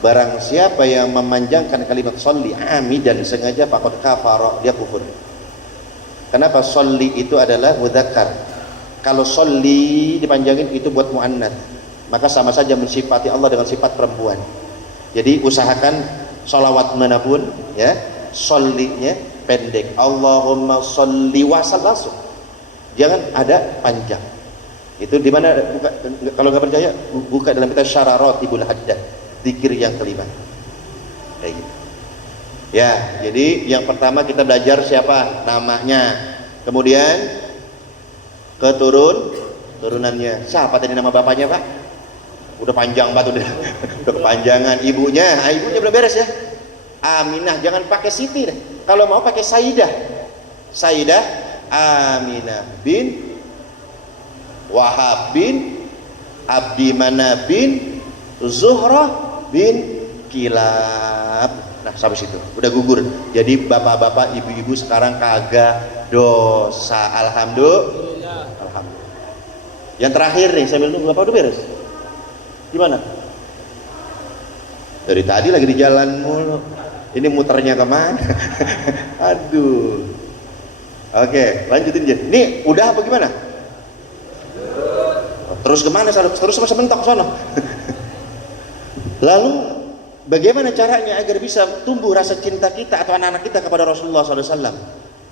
Barang siapa yang memanjangkan kalimat sholli amidan sengaja, faqad kafara, dia kufur. Kenapa? Sholli itu adalah mudzakkar. Kalau sholli dipanjangin itu buat muannats, maka sama saja mensifati Allah dengan sifat perempuan. Jadi usahakan sholawat manapun ya, shollinya pendek, Allahumma sholli wasal langsung, jangan ada panjang. Itu dimana? Kalau nggak percaya buka dalam kitab Syararatibul Haddad, zikir yang kelima kayak gitu ya. Jadi yang pertama kita belajar siapa namanya, kemudian turunannya. Siapa tadi nama bapaknya Pak? Udah panjang banget, udah kepanjangan. Ibunya belum beres ya. Aminah, jangan pakai Siti deh. Kalau mau pakai Sayyidah Aminah bin Wahab bin Abdi Manaf bin Zuhrah bin Kilab. Nah sampai situ udah gugur. Jadi bapak-bapak, ibu-ibu sekarang kagak dosa. Alhamdulillah. Yang terakhir nih, saya bilang bapak udah beres. Gimana? Dari tadi lagi di jalan mulu. Ini muternya kemana? Aduh. Oke, lanjutin aja. Nih, udah apa gimana? Terus kemana? Terus sama sementok sono. Lalu, bagaimana caranya agar bisa tumbuh rasa cinta kita atau anak-anak kita kepada Rasulullah SAW?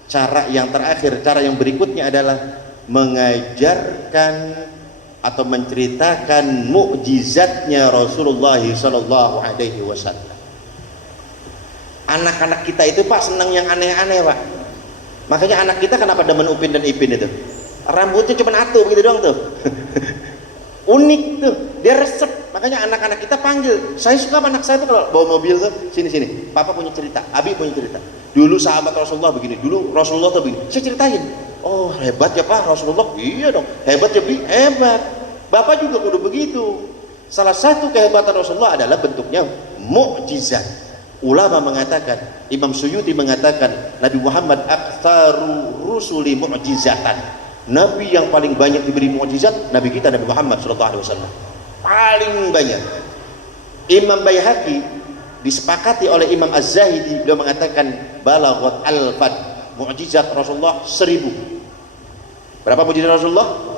Cara yang terakhir, cara yang berikutnya adalah mengajarkan atau menceritakan mukjizatnya Rasulullah SAW. Anak-anak kita itu Pak senang yang aneh-aneh Pak. Makanya anak kita kenapa demen Upin dan Ipin itu? Rambutnya cuma atu begitu doang tuh. Unik tuh, dia resep. Makanya anak-anak kita panggil. Saya suka anak saya tuh kalau bawa mobil tuh, sini, Papa punya cerita, Abi punya cerita. Dulu sahabat Rasulullah begini, dulu Rasulullah tuh begini. Saya ceritain. Oh hebat ya Pak Rasulullah. Iya dong, hebat ya Bi, hebat. Bapak juga kudu begitu. Salah satu kehebatan Rasulullah adalah bentuknya mukjizat. Ulama mengatakan, Imam Suyuti mengatakan, Nabi Muhammad aktsaru rusuli mu'jizatan. Nabi yang paling banyak diberi mukjizat, Nabi kita Nabi Muhammad SAW. Paling banyak. Imam Baihaqi disepakati oleh Imam Az-Zahidi, beliau mengatakan balaghat alfan, mukjizat Rasulullah 1000. Berapa mukjizat Rasulullah?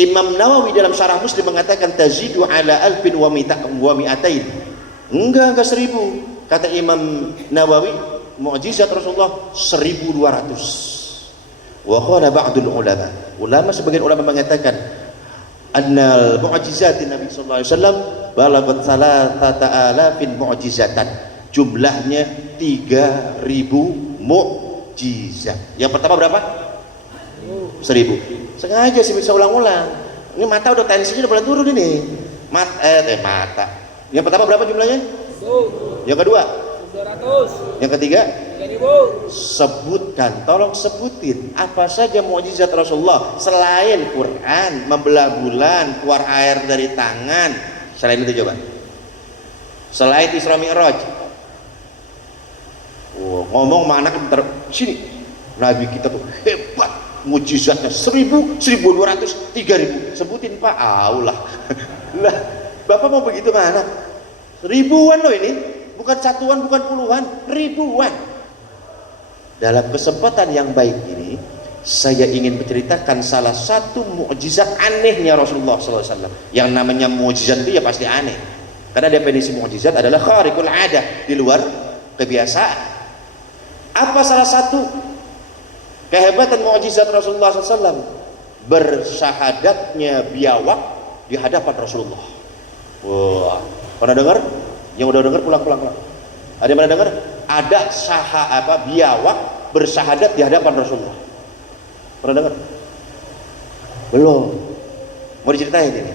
Imam Nawawi dalam Syarah Muslim mengatakan tazidu ala alfin wa mi'atain. Enggak 1000. Kata Imam Nawawi, mukjizat Rasulullah 1200. Wa qala ba'dul ulama, sebagian ulama mengatakan annal mu'jizat Nabi sallallahu alaihi wasallam balagat salatata alafin mu'jizatan, jumlahnya 3.000 mukjizat. Yang pertama berapa? 1.000. Sengaja sih bisa ulang-ulang. Ini mata udah tensinya udah mulai turun ini. Mata. Yang pertama berapa jumlahnya? 1. Yang kedua? 200. Yang ketiga? 3.000. Sebutkan, tolong sebutin apa saja mukjizat Rasulullah selain Quran, membelah bulan, keluar air dari tangan. Selain itu coba. Selain Isra Mi'raj. Ngomong mana kan sini. Nabi kita tuh hebat, mukjizatnya 1.000, 1.200, 3.000. Sebutin Pak. Aulah. Lah, Bapak mau begitu mana? Ribuan loh ini, bukan satuan, bukan puluhan, ribuan. Dalam kesempatan yang baik ini, saya ingin menceritakan salah satu mukjizat anehnya Rasulullah SAW. Yang namanya mukjizat itu ya pasti aneh, karena definisi mukjizat adalah khariqul adah, di luar kebiasaan. Apa salah satu kehebatan mukjizat Rasulullah SAW? Bersahadatnya biawak di hadapan Rasulullah. Wah, pernah dengar? Yang udah dengar pulang. Ada yang pernah dengar? Ada biawak bersahadat di hadapan Rasulullah. Pernah dengar? Belum. Mau diceritain ini.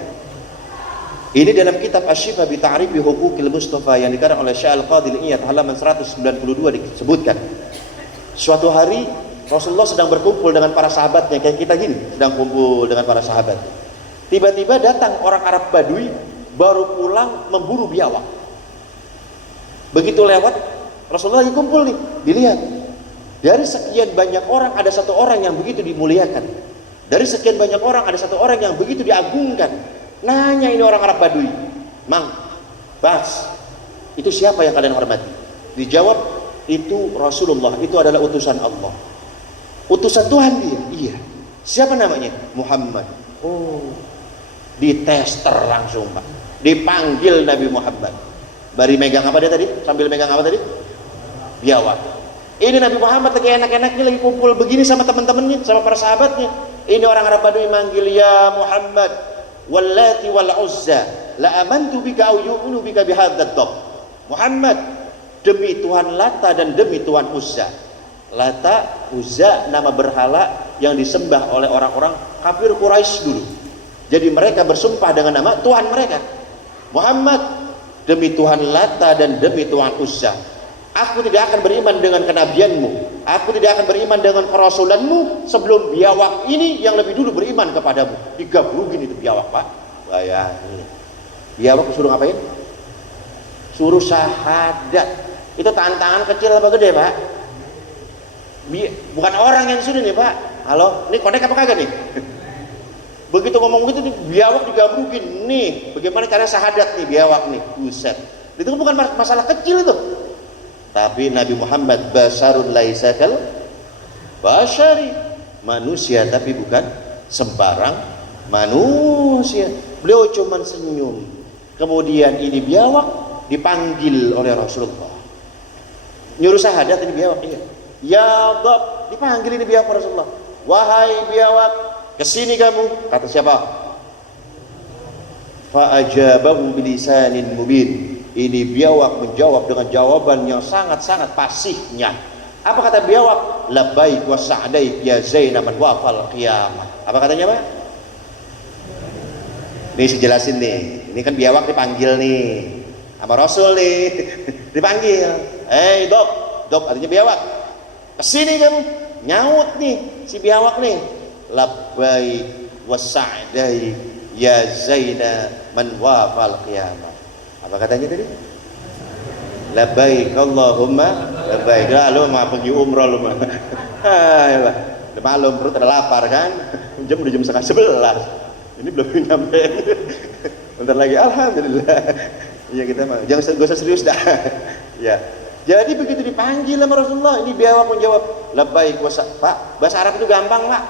Ini dalam kitab Asy-Syifa bi Ta'rifi Huquqil Mustafa yang dikarang oleh Syekh Al-Qadhi Iyad, halaman 192 disebutkan. Suatu hari Rasulullah sedang berkumpul dengan para sahabatnya, kayak kita gini, sedang kumpul dengan para sahabat. Tiba-tiba datang orang Arab Badui baru pulang memburu biawak. Begitu lewat, Rasulullah lagi kumpul nih, dilihat. Dari sekian banyak orang ada satu orang yang begitu dimuliakan. Dari sekian banyak orang ada satu orang yang begitu diagungkan. Nanya ini orang Arab Badui, Mang, Bas, itu siapa yang kalian hormati? Dijawab, itu Rasulullah, itu adalah utusan Allah. Utusan Tuhan dia? Iya. Siapa namanya? Muhammad. Oh, ditester langsung Pak. Dipanggil Nabi Muhammad. Bari megang apa dia tadi? Sambil megang apa tadi? Biawak. Ini Nabi Muhammad lagi enak-enaknya lagi kumpul begini sama teman-temannya, sama para sahabatnya. Ini orang Arab Badui manggil, ya Muhammad, wallati wal uzza, la amantu bika au yu'minu bika bihadzal dhab. Muhammad, demi Tuhan Lata dan demi Tuhan Uzza. Lata, Uzza nama berhala yang disembah oleh orang-orang kafir Quraisy dulu. Jadi mereka bersumpah dengan nama Tuhan mereka. Muhammad, demi Tuhan Lata dan demi Tuhan Uzza, aku tidak akan beriman dengan kenabianmu, aku tidak akan beriman dengan kerasulanmu sebelum biawak ini yang lebih dulu beriman kepadamu. Digabrugin itu biawak Pak. Bayangin, biawak suruh ngapain? Suruh syahadat. Itu tantangan kecil apa gede Pak? Bukan orang yang suruh nih Pak. Halo, ini konek apa kagak nih? Begitu ngomong gitu nih, biawak digabrugin nih. Bagaimana cara syahadat nih biawak nih? Buset. Itu bukan masalah kecil itu. Tapi Nabi Muhammad basarun laisa kal bashari, manusia tapi bukan sembarang manusia. Beliau cuma senyum. Kemudian ini biawak dipanggil oleh Rasulullah. Nyuruh syahadat ini biawak. Iya. Ya Dhab, dipanggil ini biawak Rasulullah. Wahai biawak, kesini kamu. Kata siapa? Fa'ajabahu bilisanin mubin. Ini biawak menjawab dengan jawaban yang sangat-sangat fasihnya. Apa kata biawak? Labbaik wa sa'daik ya Zainab man wafal qiyamah. Apa katanya Pak? Nih saya jelasin nih. Ini kan biawak dipanggil nih sama Rasul nih. Dipanggil. Hei Dhab, Dhab artinya biawak. Kesini kamu. Nyaut nih si biawak nih. Labbaik wa sa'daik ya Zainab man wafal qiyamah. Apa katanya tadi? Labbaik Allahumma labbaik. Lu mau pergi umroh lu mah. Ya Pak. Udah malam perut ada lapar kan? Udah jam 10:30. Ini belum nyampe. Bentar lagi alhamdulillah. Iya kita mah. Jangan gak usah serius dah. Ya. Jadi begitu dipanggil sama Rasulullah, ini biawak menjawab, labbaik wa Pak, bahasa Arab itu gampang Pak.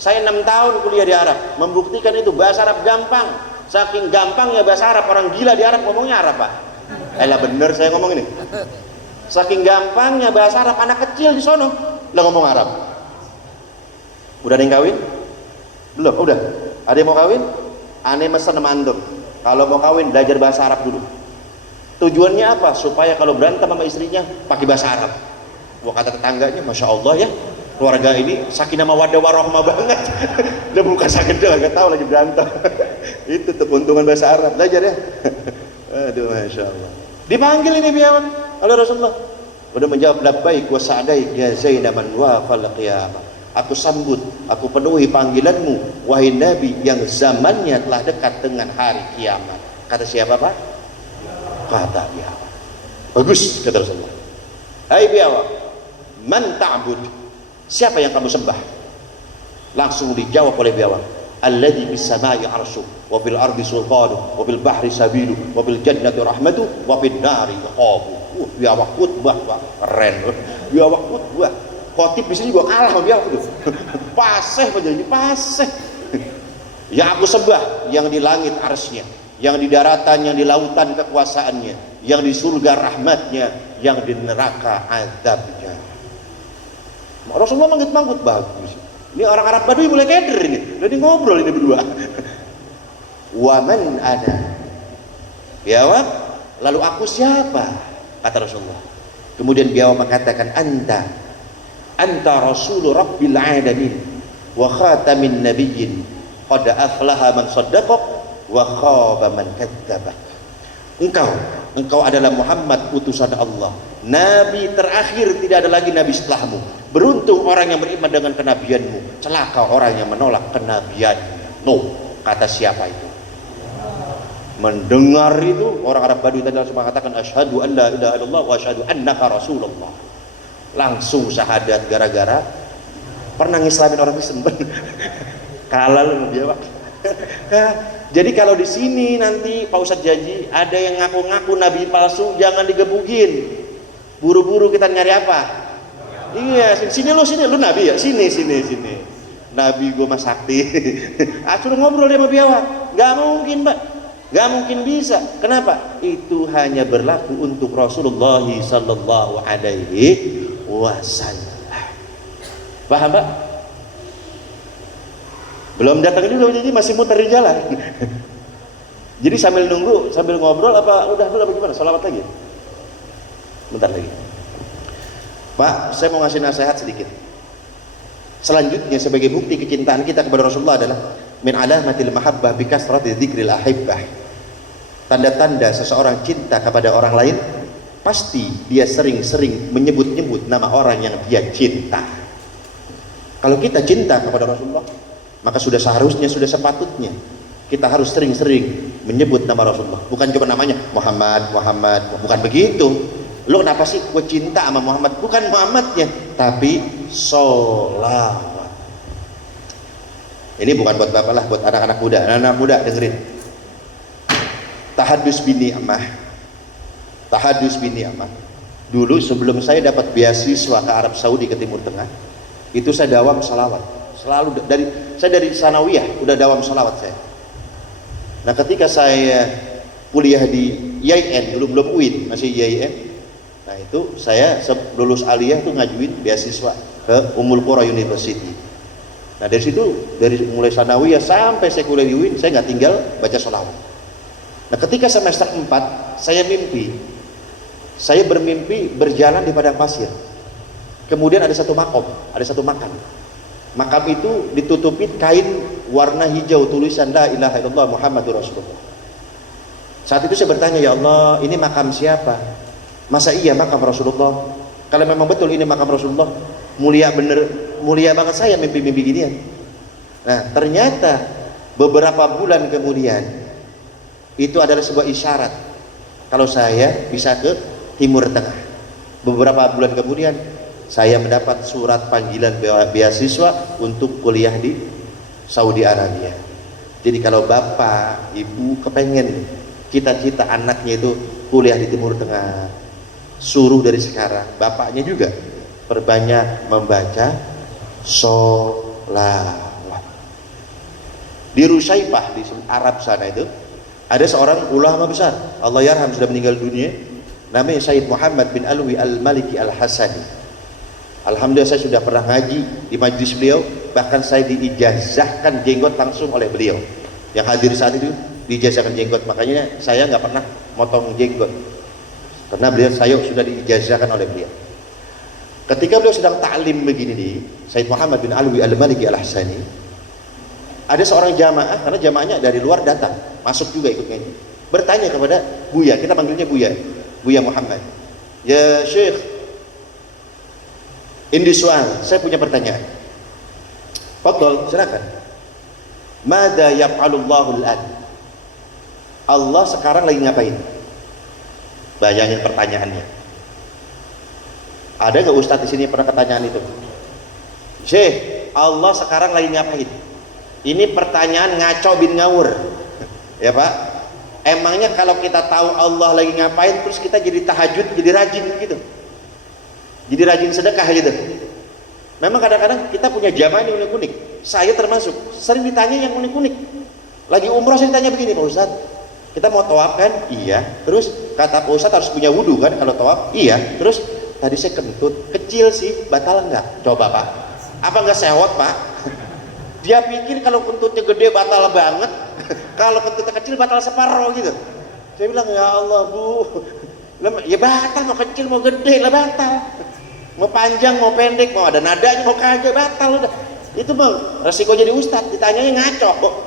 Saya 6 tahun kuliah di Arab, membuktikan itu bahasa Arab gampang. Saking gampangnya bahasa Arab, orang gila di Arab ngomongnya Arab Pak. Lah bener saya ngomong ini. Saking gampangnya bahasa Arab, anak kecil di sono lah ngomong Arab. Udah ada yang kawin? Belum? Udah? Ada yang mau kawin? Ane mesen sama antum. kalau mau kawin belajar bahasa Arab dulu. Tujuannya apa? Supaya kalau berantem sama istrinya pakai bahasa Arab. Wah, kata tetangganya, Masya Allah ya, keluarga ini sakinah mawaddah warahmah banget. Udah bukan sakit doang, nggak tahu lagi berantem. Itu tuh keuntungan bahasa Arab, belajar ya. Aduh, Masya Allah. Dipanggil ini biawan oleh Rasulullah. Udah menjawab, labbaik wa sa'daik ya Zainaman wa fal qiyamah. Aku sambut, aku penuhi panggilanmu, wahai Nabi yang zamannya telah dekat dengan hari kiamat. Kata siapa, Pak? Kata biawak. Bagus, kata Rasulullah. Hai biawak, man ta'bud? Siapa yang kamu sembah? Langsung dijawab oleh biawak, alladzi bis samai 'arsyu wa fil ardi sultanu wa fil bahri sabilu wa fil jannati rahmatu wa fil nari iqabu. Biawak khutbah, Pak. Keren. Biawak khutbah. Khotib di sini juga kalah sama biawak itu. Paseh menjadi paseh. Yang aku sembah yang di langit arsy-Nya, yang di daratan, yang di lautan kekuasaannya, yang di surga rahmatnya, yang di neraka azabnya. Rasulullah manggut-manggut, bagus. Ini orang Arab Badui mulai keder ini. Jadi ngobrol ini berdua. Wa man ana? Biawak, lalu aku siapa? Kata Rasulullah. Kemudian biawak mengatakan, anta rasul rabbil alamin wa khatamin nabiyyin qad aflaha man saddaqak wa khaba man kadzdzabak. Engkau adalah Muhammad utusan Allah, nabi terakhir, tidak ada lagi nabi setelahmu. Beruntung orang yang beriman dengan kenabianmu, celaka orang yang menolak kenabianmu. No, kata siapa itu? Mendengar itu orang Arab Badui tadi langsung mengatakan asyhadu an la ilaha illallah wa asyhadu annaka rasulullah. Langsung syahadat gara-gara pernah ngislamin orang Kristen. Kalah lu dia, Pak. Jadi kalau di sini nanti Pak Ustadz janji ada yang ngaku-ngaku nabi palsu, jangan digebukin. Buru-buru kita nyari apa? Iya, sini lu nabi ya? Sini. Nabi gua Mas Sakti. Suruh ngobrol dia sama biawak. Gak mungkin, Pak. Gak mungkin bisa. Kenapa? Itu hanya berlaku untuk Rasulullah sallallahu alaihi wasallam. Paham, Pak? Belum datang juga, jadi masih muter di jalan. Jadi sambil nunggu, sambil ngobrol apa udah dulu apa gimana? Salawat lagi. Bentar lagi. Pak, saya mau ngasih nasihat sedikit. Selanjutnya sebagai bukti kecintaan kita kepada Rasulullah adalah min alamatil mahabbah bi kasrati dzikril ahibbah. Tanda-tanda seseorang cinta kepada orang lain, pasti dia sering-sering menyebut-nyebut nama orang yang dia cinta. Kalau kita cinta kepada Rasulullah, maka sudah seharusnya, sudah sepatutnya kita harus sering-sering menyebut nama Rasulullah. Bukan cuma namanya Muhammad, bukan begitu. Lo kenapa sih gue cinta sama Muhammad? Bukan Muhammadnya, tapi sholawat. Ini bukan buat bapak lah, buat anak-anak muda. Anak-anak muda dengerin. Tahadus bin ni'mah. Dulu sebelum saya dapat beasiswa ke Arab Saudi, ke Timur Tengah, itu saya dawam salawat. Selalu saya dari sanawiyah udah dawam salawat saya. Nah, ketika saya kuliah di IAIN, belum UIN, masih IAIN. Nah, itu saya lulus aliyah tuh ngajuin beasiswa ke Ummul Qura University. Nah, dari situ, dari mulai sanawiyah sampai saya kuliah di UIN, saya nggak tinggal baca salawat. Nah, ketika semester 4 saya bermimpi berjalan di padang pasir. Kemudian ada satu makam. Makam itu ditutupi kain warna hijau, tulisan la ilaha illallah Muhammadur Rasulullah. Saat itu saya bertanya, ya Allah, ini makam siapa? Masa iya makam Rasulullah? Kalau memang betul ini makam Rasulullah, mulia banget saya mimpi-mimpi ginian. Nah, ternyata beberapa bulan kemudian itu adalah sebuah isyarat kalau saya bisa ke Timur Tengah. Beberapa bulan kemudian saya mendapat surat panggilan beasiswa untuk kuliah di Saudi Arabia. Jadi kalau bapak, ibu kepengen cita-cita anaknya itu kuliah di Timur Tengah, suruh dari sekarang. Bapaknya juga perbanyak membaca sholawat. Di Rusaipah di Arab sana itu ada seorang ulama besar, Allah yarham, sudah meninggal dunia, namanya Sayyid Muhammad bin Alwi Al-Maliki Al-Hasani. Alhamdulillah saya sudah pernah ngaji di majelis beliau, bahkan saya diijazahkan jenggot langsung oleh beliau. Yang hadir saat itu diijazahkan jenggot, makanya saya nggak pernah motong jenggot karena beliau saya sudah diijazahkan oleh beliau. Ketika beliau sedang ta'lim begini nih, Said Muhammad bin Alwi Al-Maliki Al-Ahsani, ada seorang jamaah, karena jamaahnya dari luar datang, masuk juga ikut ngaji, bertanya kepada Buya, kita panggilnya Buya Muhammad. Ya Syekh, ini soal, saya punya pertanyaan. Fadhol, silakan. Mada yaf'alullahu al-an? Allah sekarang lagi ngapain? Bayangin pertanyaannya. Ada nggak Ustadz di sini pernah pertanyaan itu? Syekh, Allah sekarang lagi ngapain? Ini pertanyaan ngaco bin ngawur. Ya Pak, emangnya kalau kita tahu Allah lagi ngapain terus kita jadi tahajud, jadi rajin gitu, jadi rajin sedekah gitu? Memang kadang-kadang kita punya jamaah yang unik-unik. Saya termasuk sering ditanya yang unik-unik. Lagi umroh saya ditanya begini, Pak Ustadz, kita mau tawaf kan? Iya. Terus kata Pak Ustadz harus punya wudhu kan kalau tawaf? Iya. Terus tadi saya kentut kecil sih, batal nggak? Coba Pak, apa nggak sewot Pak? Dia pikir kalau kentutnya gede batal banget, kalau kentutnya kecil batal separuh gitu. Saya bilang, ya Allah Bu, ya batal, mau kecil mau gede lah batal, mau panjang mau pendek, mau ada nadanya mau kagak batal udah. Itu bang resiko jadi ustadz, ditanyanya ngaco.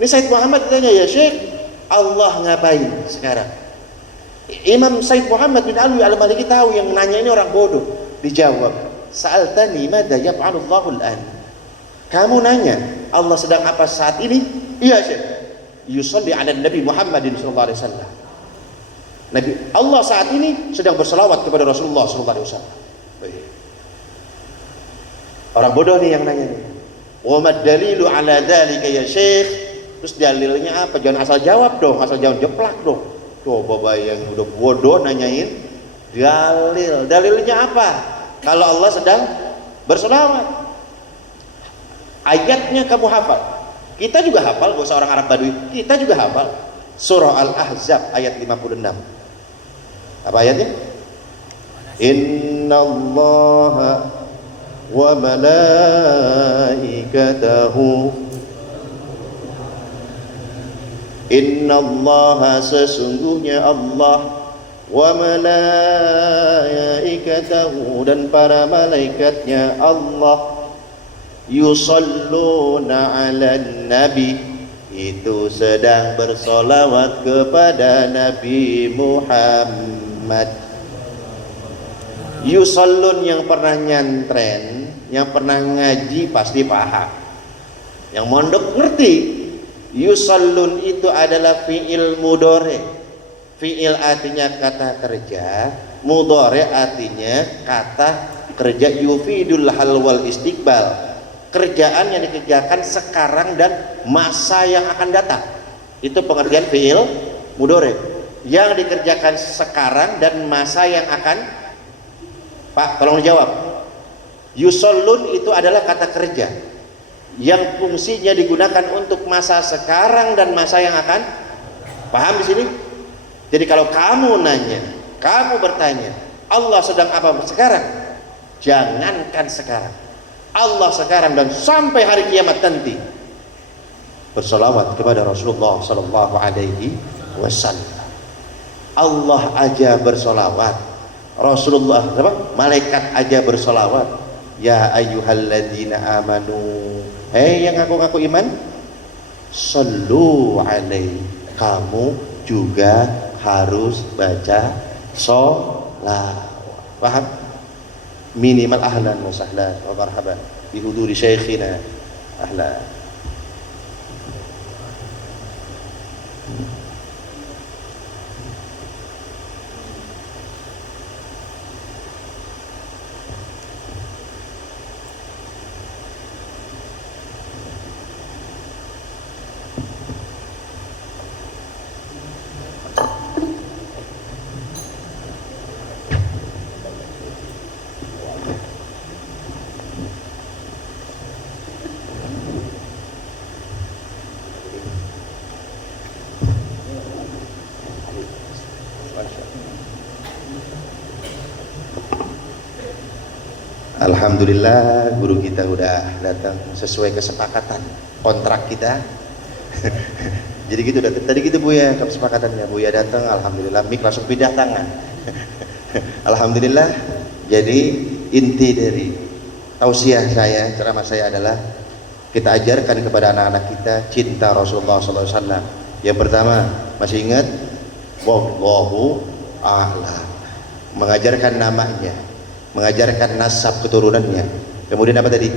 Ini Said Muhammad ditanya, ya Syekh, Allah ngapain sekarang? Imam Said Muhammad bin Alwi Al-Maliki tahu yang nanya ini orang bodoh. Dijawab, sa'altani madza yaf'alullahu al-an? Kamu nanya Allah sedang apa saat ini? Iya Syekh, yusalli ala Nabi Muhammadin sallallahu alaihi wasallam. Nabi Allah saat ini sedang berselawat kepada Rasulullah sallallahu alaihi wasallam. Orang bodoh nih yang nanya nih. Wa mad dalilu ala dzalika ya Syekh? Terus dalilnya apa? Jangan asal jawab dong, asal jangan jeplak dong. Coba bayang udah bodoh nanyain dalil. Dalilnya apa? Kalau Allah sedang berselawat. Ayatnya kamu hafal. Kita juga hafal, gak usah orang Arab Badui. Kita juga hafal. Surah Al-Ahzab ayat 56. Apa ayatnya? Innallaha wa malaikatahu, innallaha sesungguhnya Allah, wa malaikatahu dan para malaikatnya Allah, yusalluna ala nabi itu sedang bersolawat kepada Nabi Muhammad. Yusallun yang pernah nyantren, yang pernah ngaji pasti paham, yang mondok ngerti. Yusallun itu adalah fi'il mudhari. Fi'il artinya kata kerja, mudhari artinya kata kerja, yufidul hal wal istiqbal, kerjaan yang dikerjakan sekarang dan masa yang akan datang. Itu pengertian fi'il mudhari, yang dikerjakan sekarang dan masa yang akan. Pak, tolong jawab. Yusallun itu adalah kata kerja yang fungsinya digunakan untuk masa sekarang dan masa yang akan. Paham di sini? Jadi kalau kamu nanya, kamu bertanya, Allah sedang apa sekarang? Jangankan sekarang, Allah sekarang dan sampai hari kiamat nanti bersolawat kepada Rasulullah sallallahu alaihi wasallam. Allah aja bersolawat, Rasulullah apa? Malaikat aja bersolawat. Ya ayyuhalladzina amanu, hei yang ngaku-ngaku iman, sallu alaihi, kamu juga harus baca sholawat. Paham? Minimal ahlan wa sahlan wa marhaban bihuduri syekhina, ahlan. Alhamdulillah guru kita udah datang sesuai kesepakatan kontrak kita. Jadi gitu tadi gitu Buya kesepakatannya. Buya datang, alhamdulillah mik langsung pindah tangan. Alhamdulillah. Jadi inti dari tausiah saya, ceramah saya adalah kita ajarkan kepada anak-anak kita cinta Rasulullah SAW. Yang pertama, masih ingat? Wallahu a'lam. Mengajarkan namanya, mengajarkan nasab keturunannya. Kemudian apa tadi?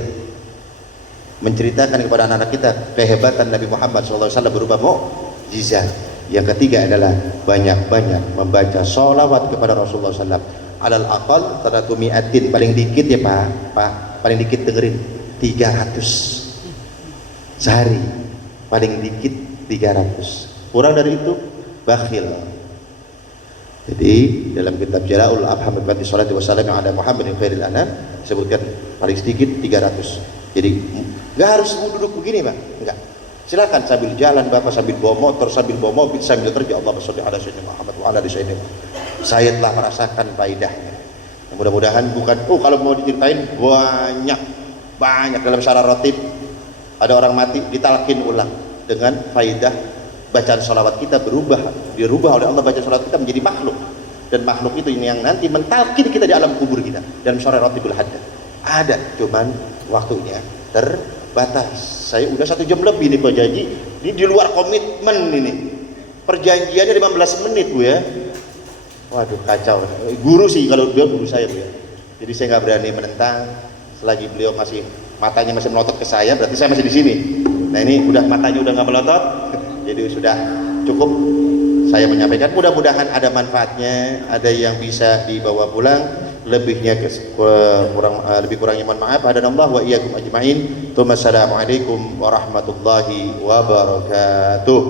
Menceritakan kepada anak-anak kita kehebatan Nabi Muhammad SAW berupa mukjizat. Yang ketiga adalah banyak-banyak membaca sholawat kepada Rasulullah SAW. Alal aqal taratu mi'atin, paling dikit ya Pak, paling dikit dengerin 300 sehari, paling dikit 300, kurang dari itu bakhil. Jadi dalam kitab Jala'ul Afham bi Sholati Wassalam yang ada Muhammad yang khairil anam disebutkan paling sedikit 300. Jadi nggak harus duduk begini Pak, enggak, silakan sambil jalan Bapak, sambil bawa motor, sambil bawa mobil, sambil kerja. Allahumma sholli ala sayyidina Muhammad wa ala ali sayyidina. Saya telah merasakan faedahnya. Mudah-mudahan bukan kalau mau diceritain banyak dalam syarah rotib. Ada orang mati ditalkin ulang dengan faidah bacaan sholawat kita dirubah oleh Allah. Bacaan sholawat kita menjadi makhluk, dan makhluk itu yang nanti mentalkin kita di alam kubur kita dalam syarah rotibul haddad. Ada, cuman waktunya terbatas. Saya udah 1 jam lebih nih Pak Janji, ini di luar komitmen ini, perjanjiannya 15 menit Bu ya. Waduh kacau, guru sih kalau dia guru saya Bu ya, jadi saya nggak berani menentang selagi beliau matanya masih melotot ke saya, berarti saya masih di sini. Nah ini matanya udah nggak melotot, jadi sudah cukup saya menyampaikan. Mudah-mudahan ada manfaatnya, ada yang bisa dibawa pulang. Lebihnya lebih kurangnya mohon maaf. Hadanallahu wa iyyakum ajmain. Assalamualaikum warahmatullahi wabarakatuh.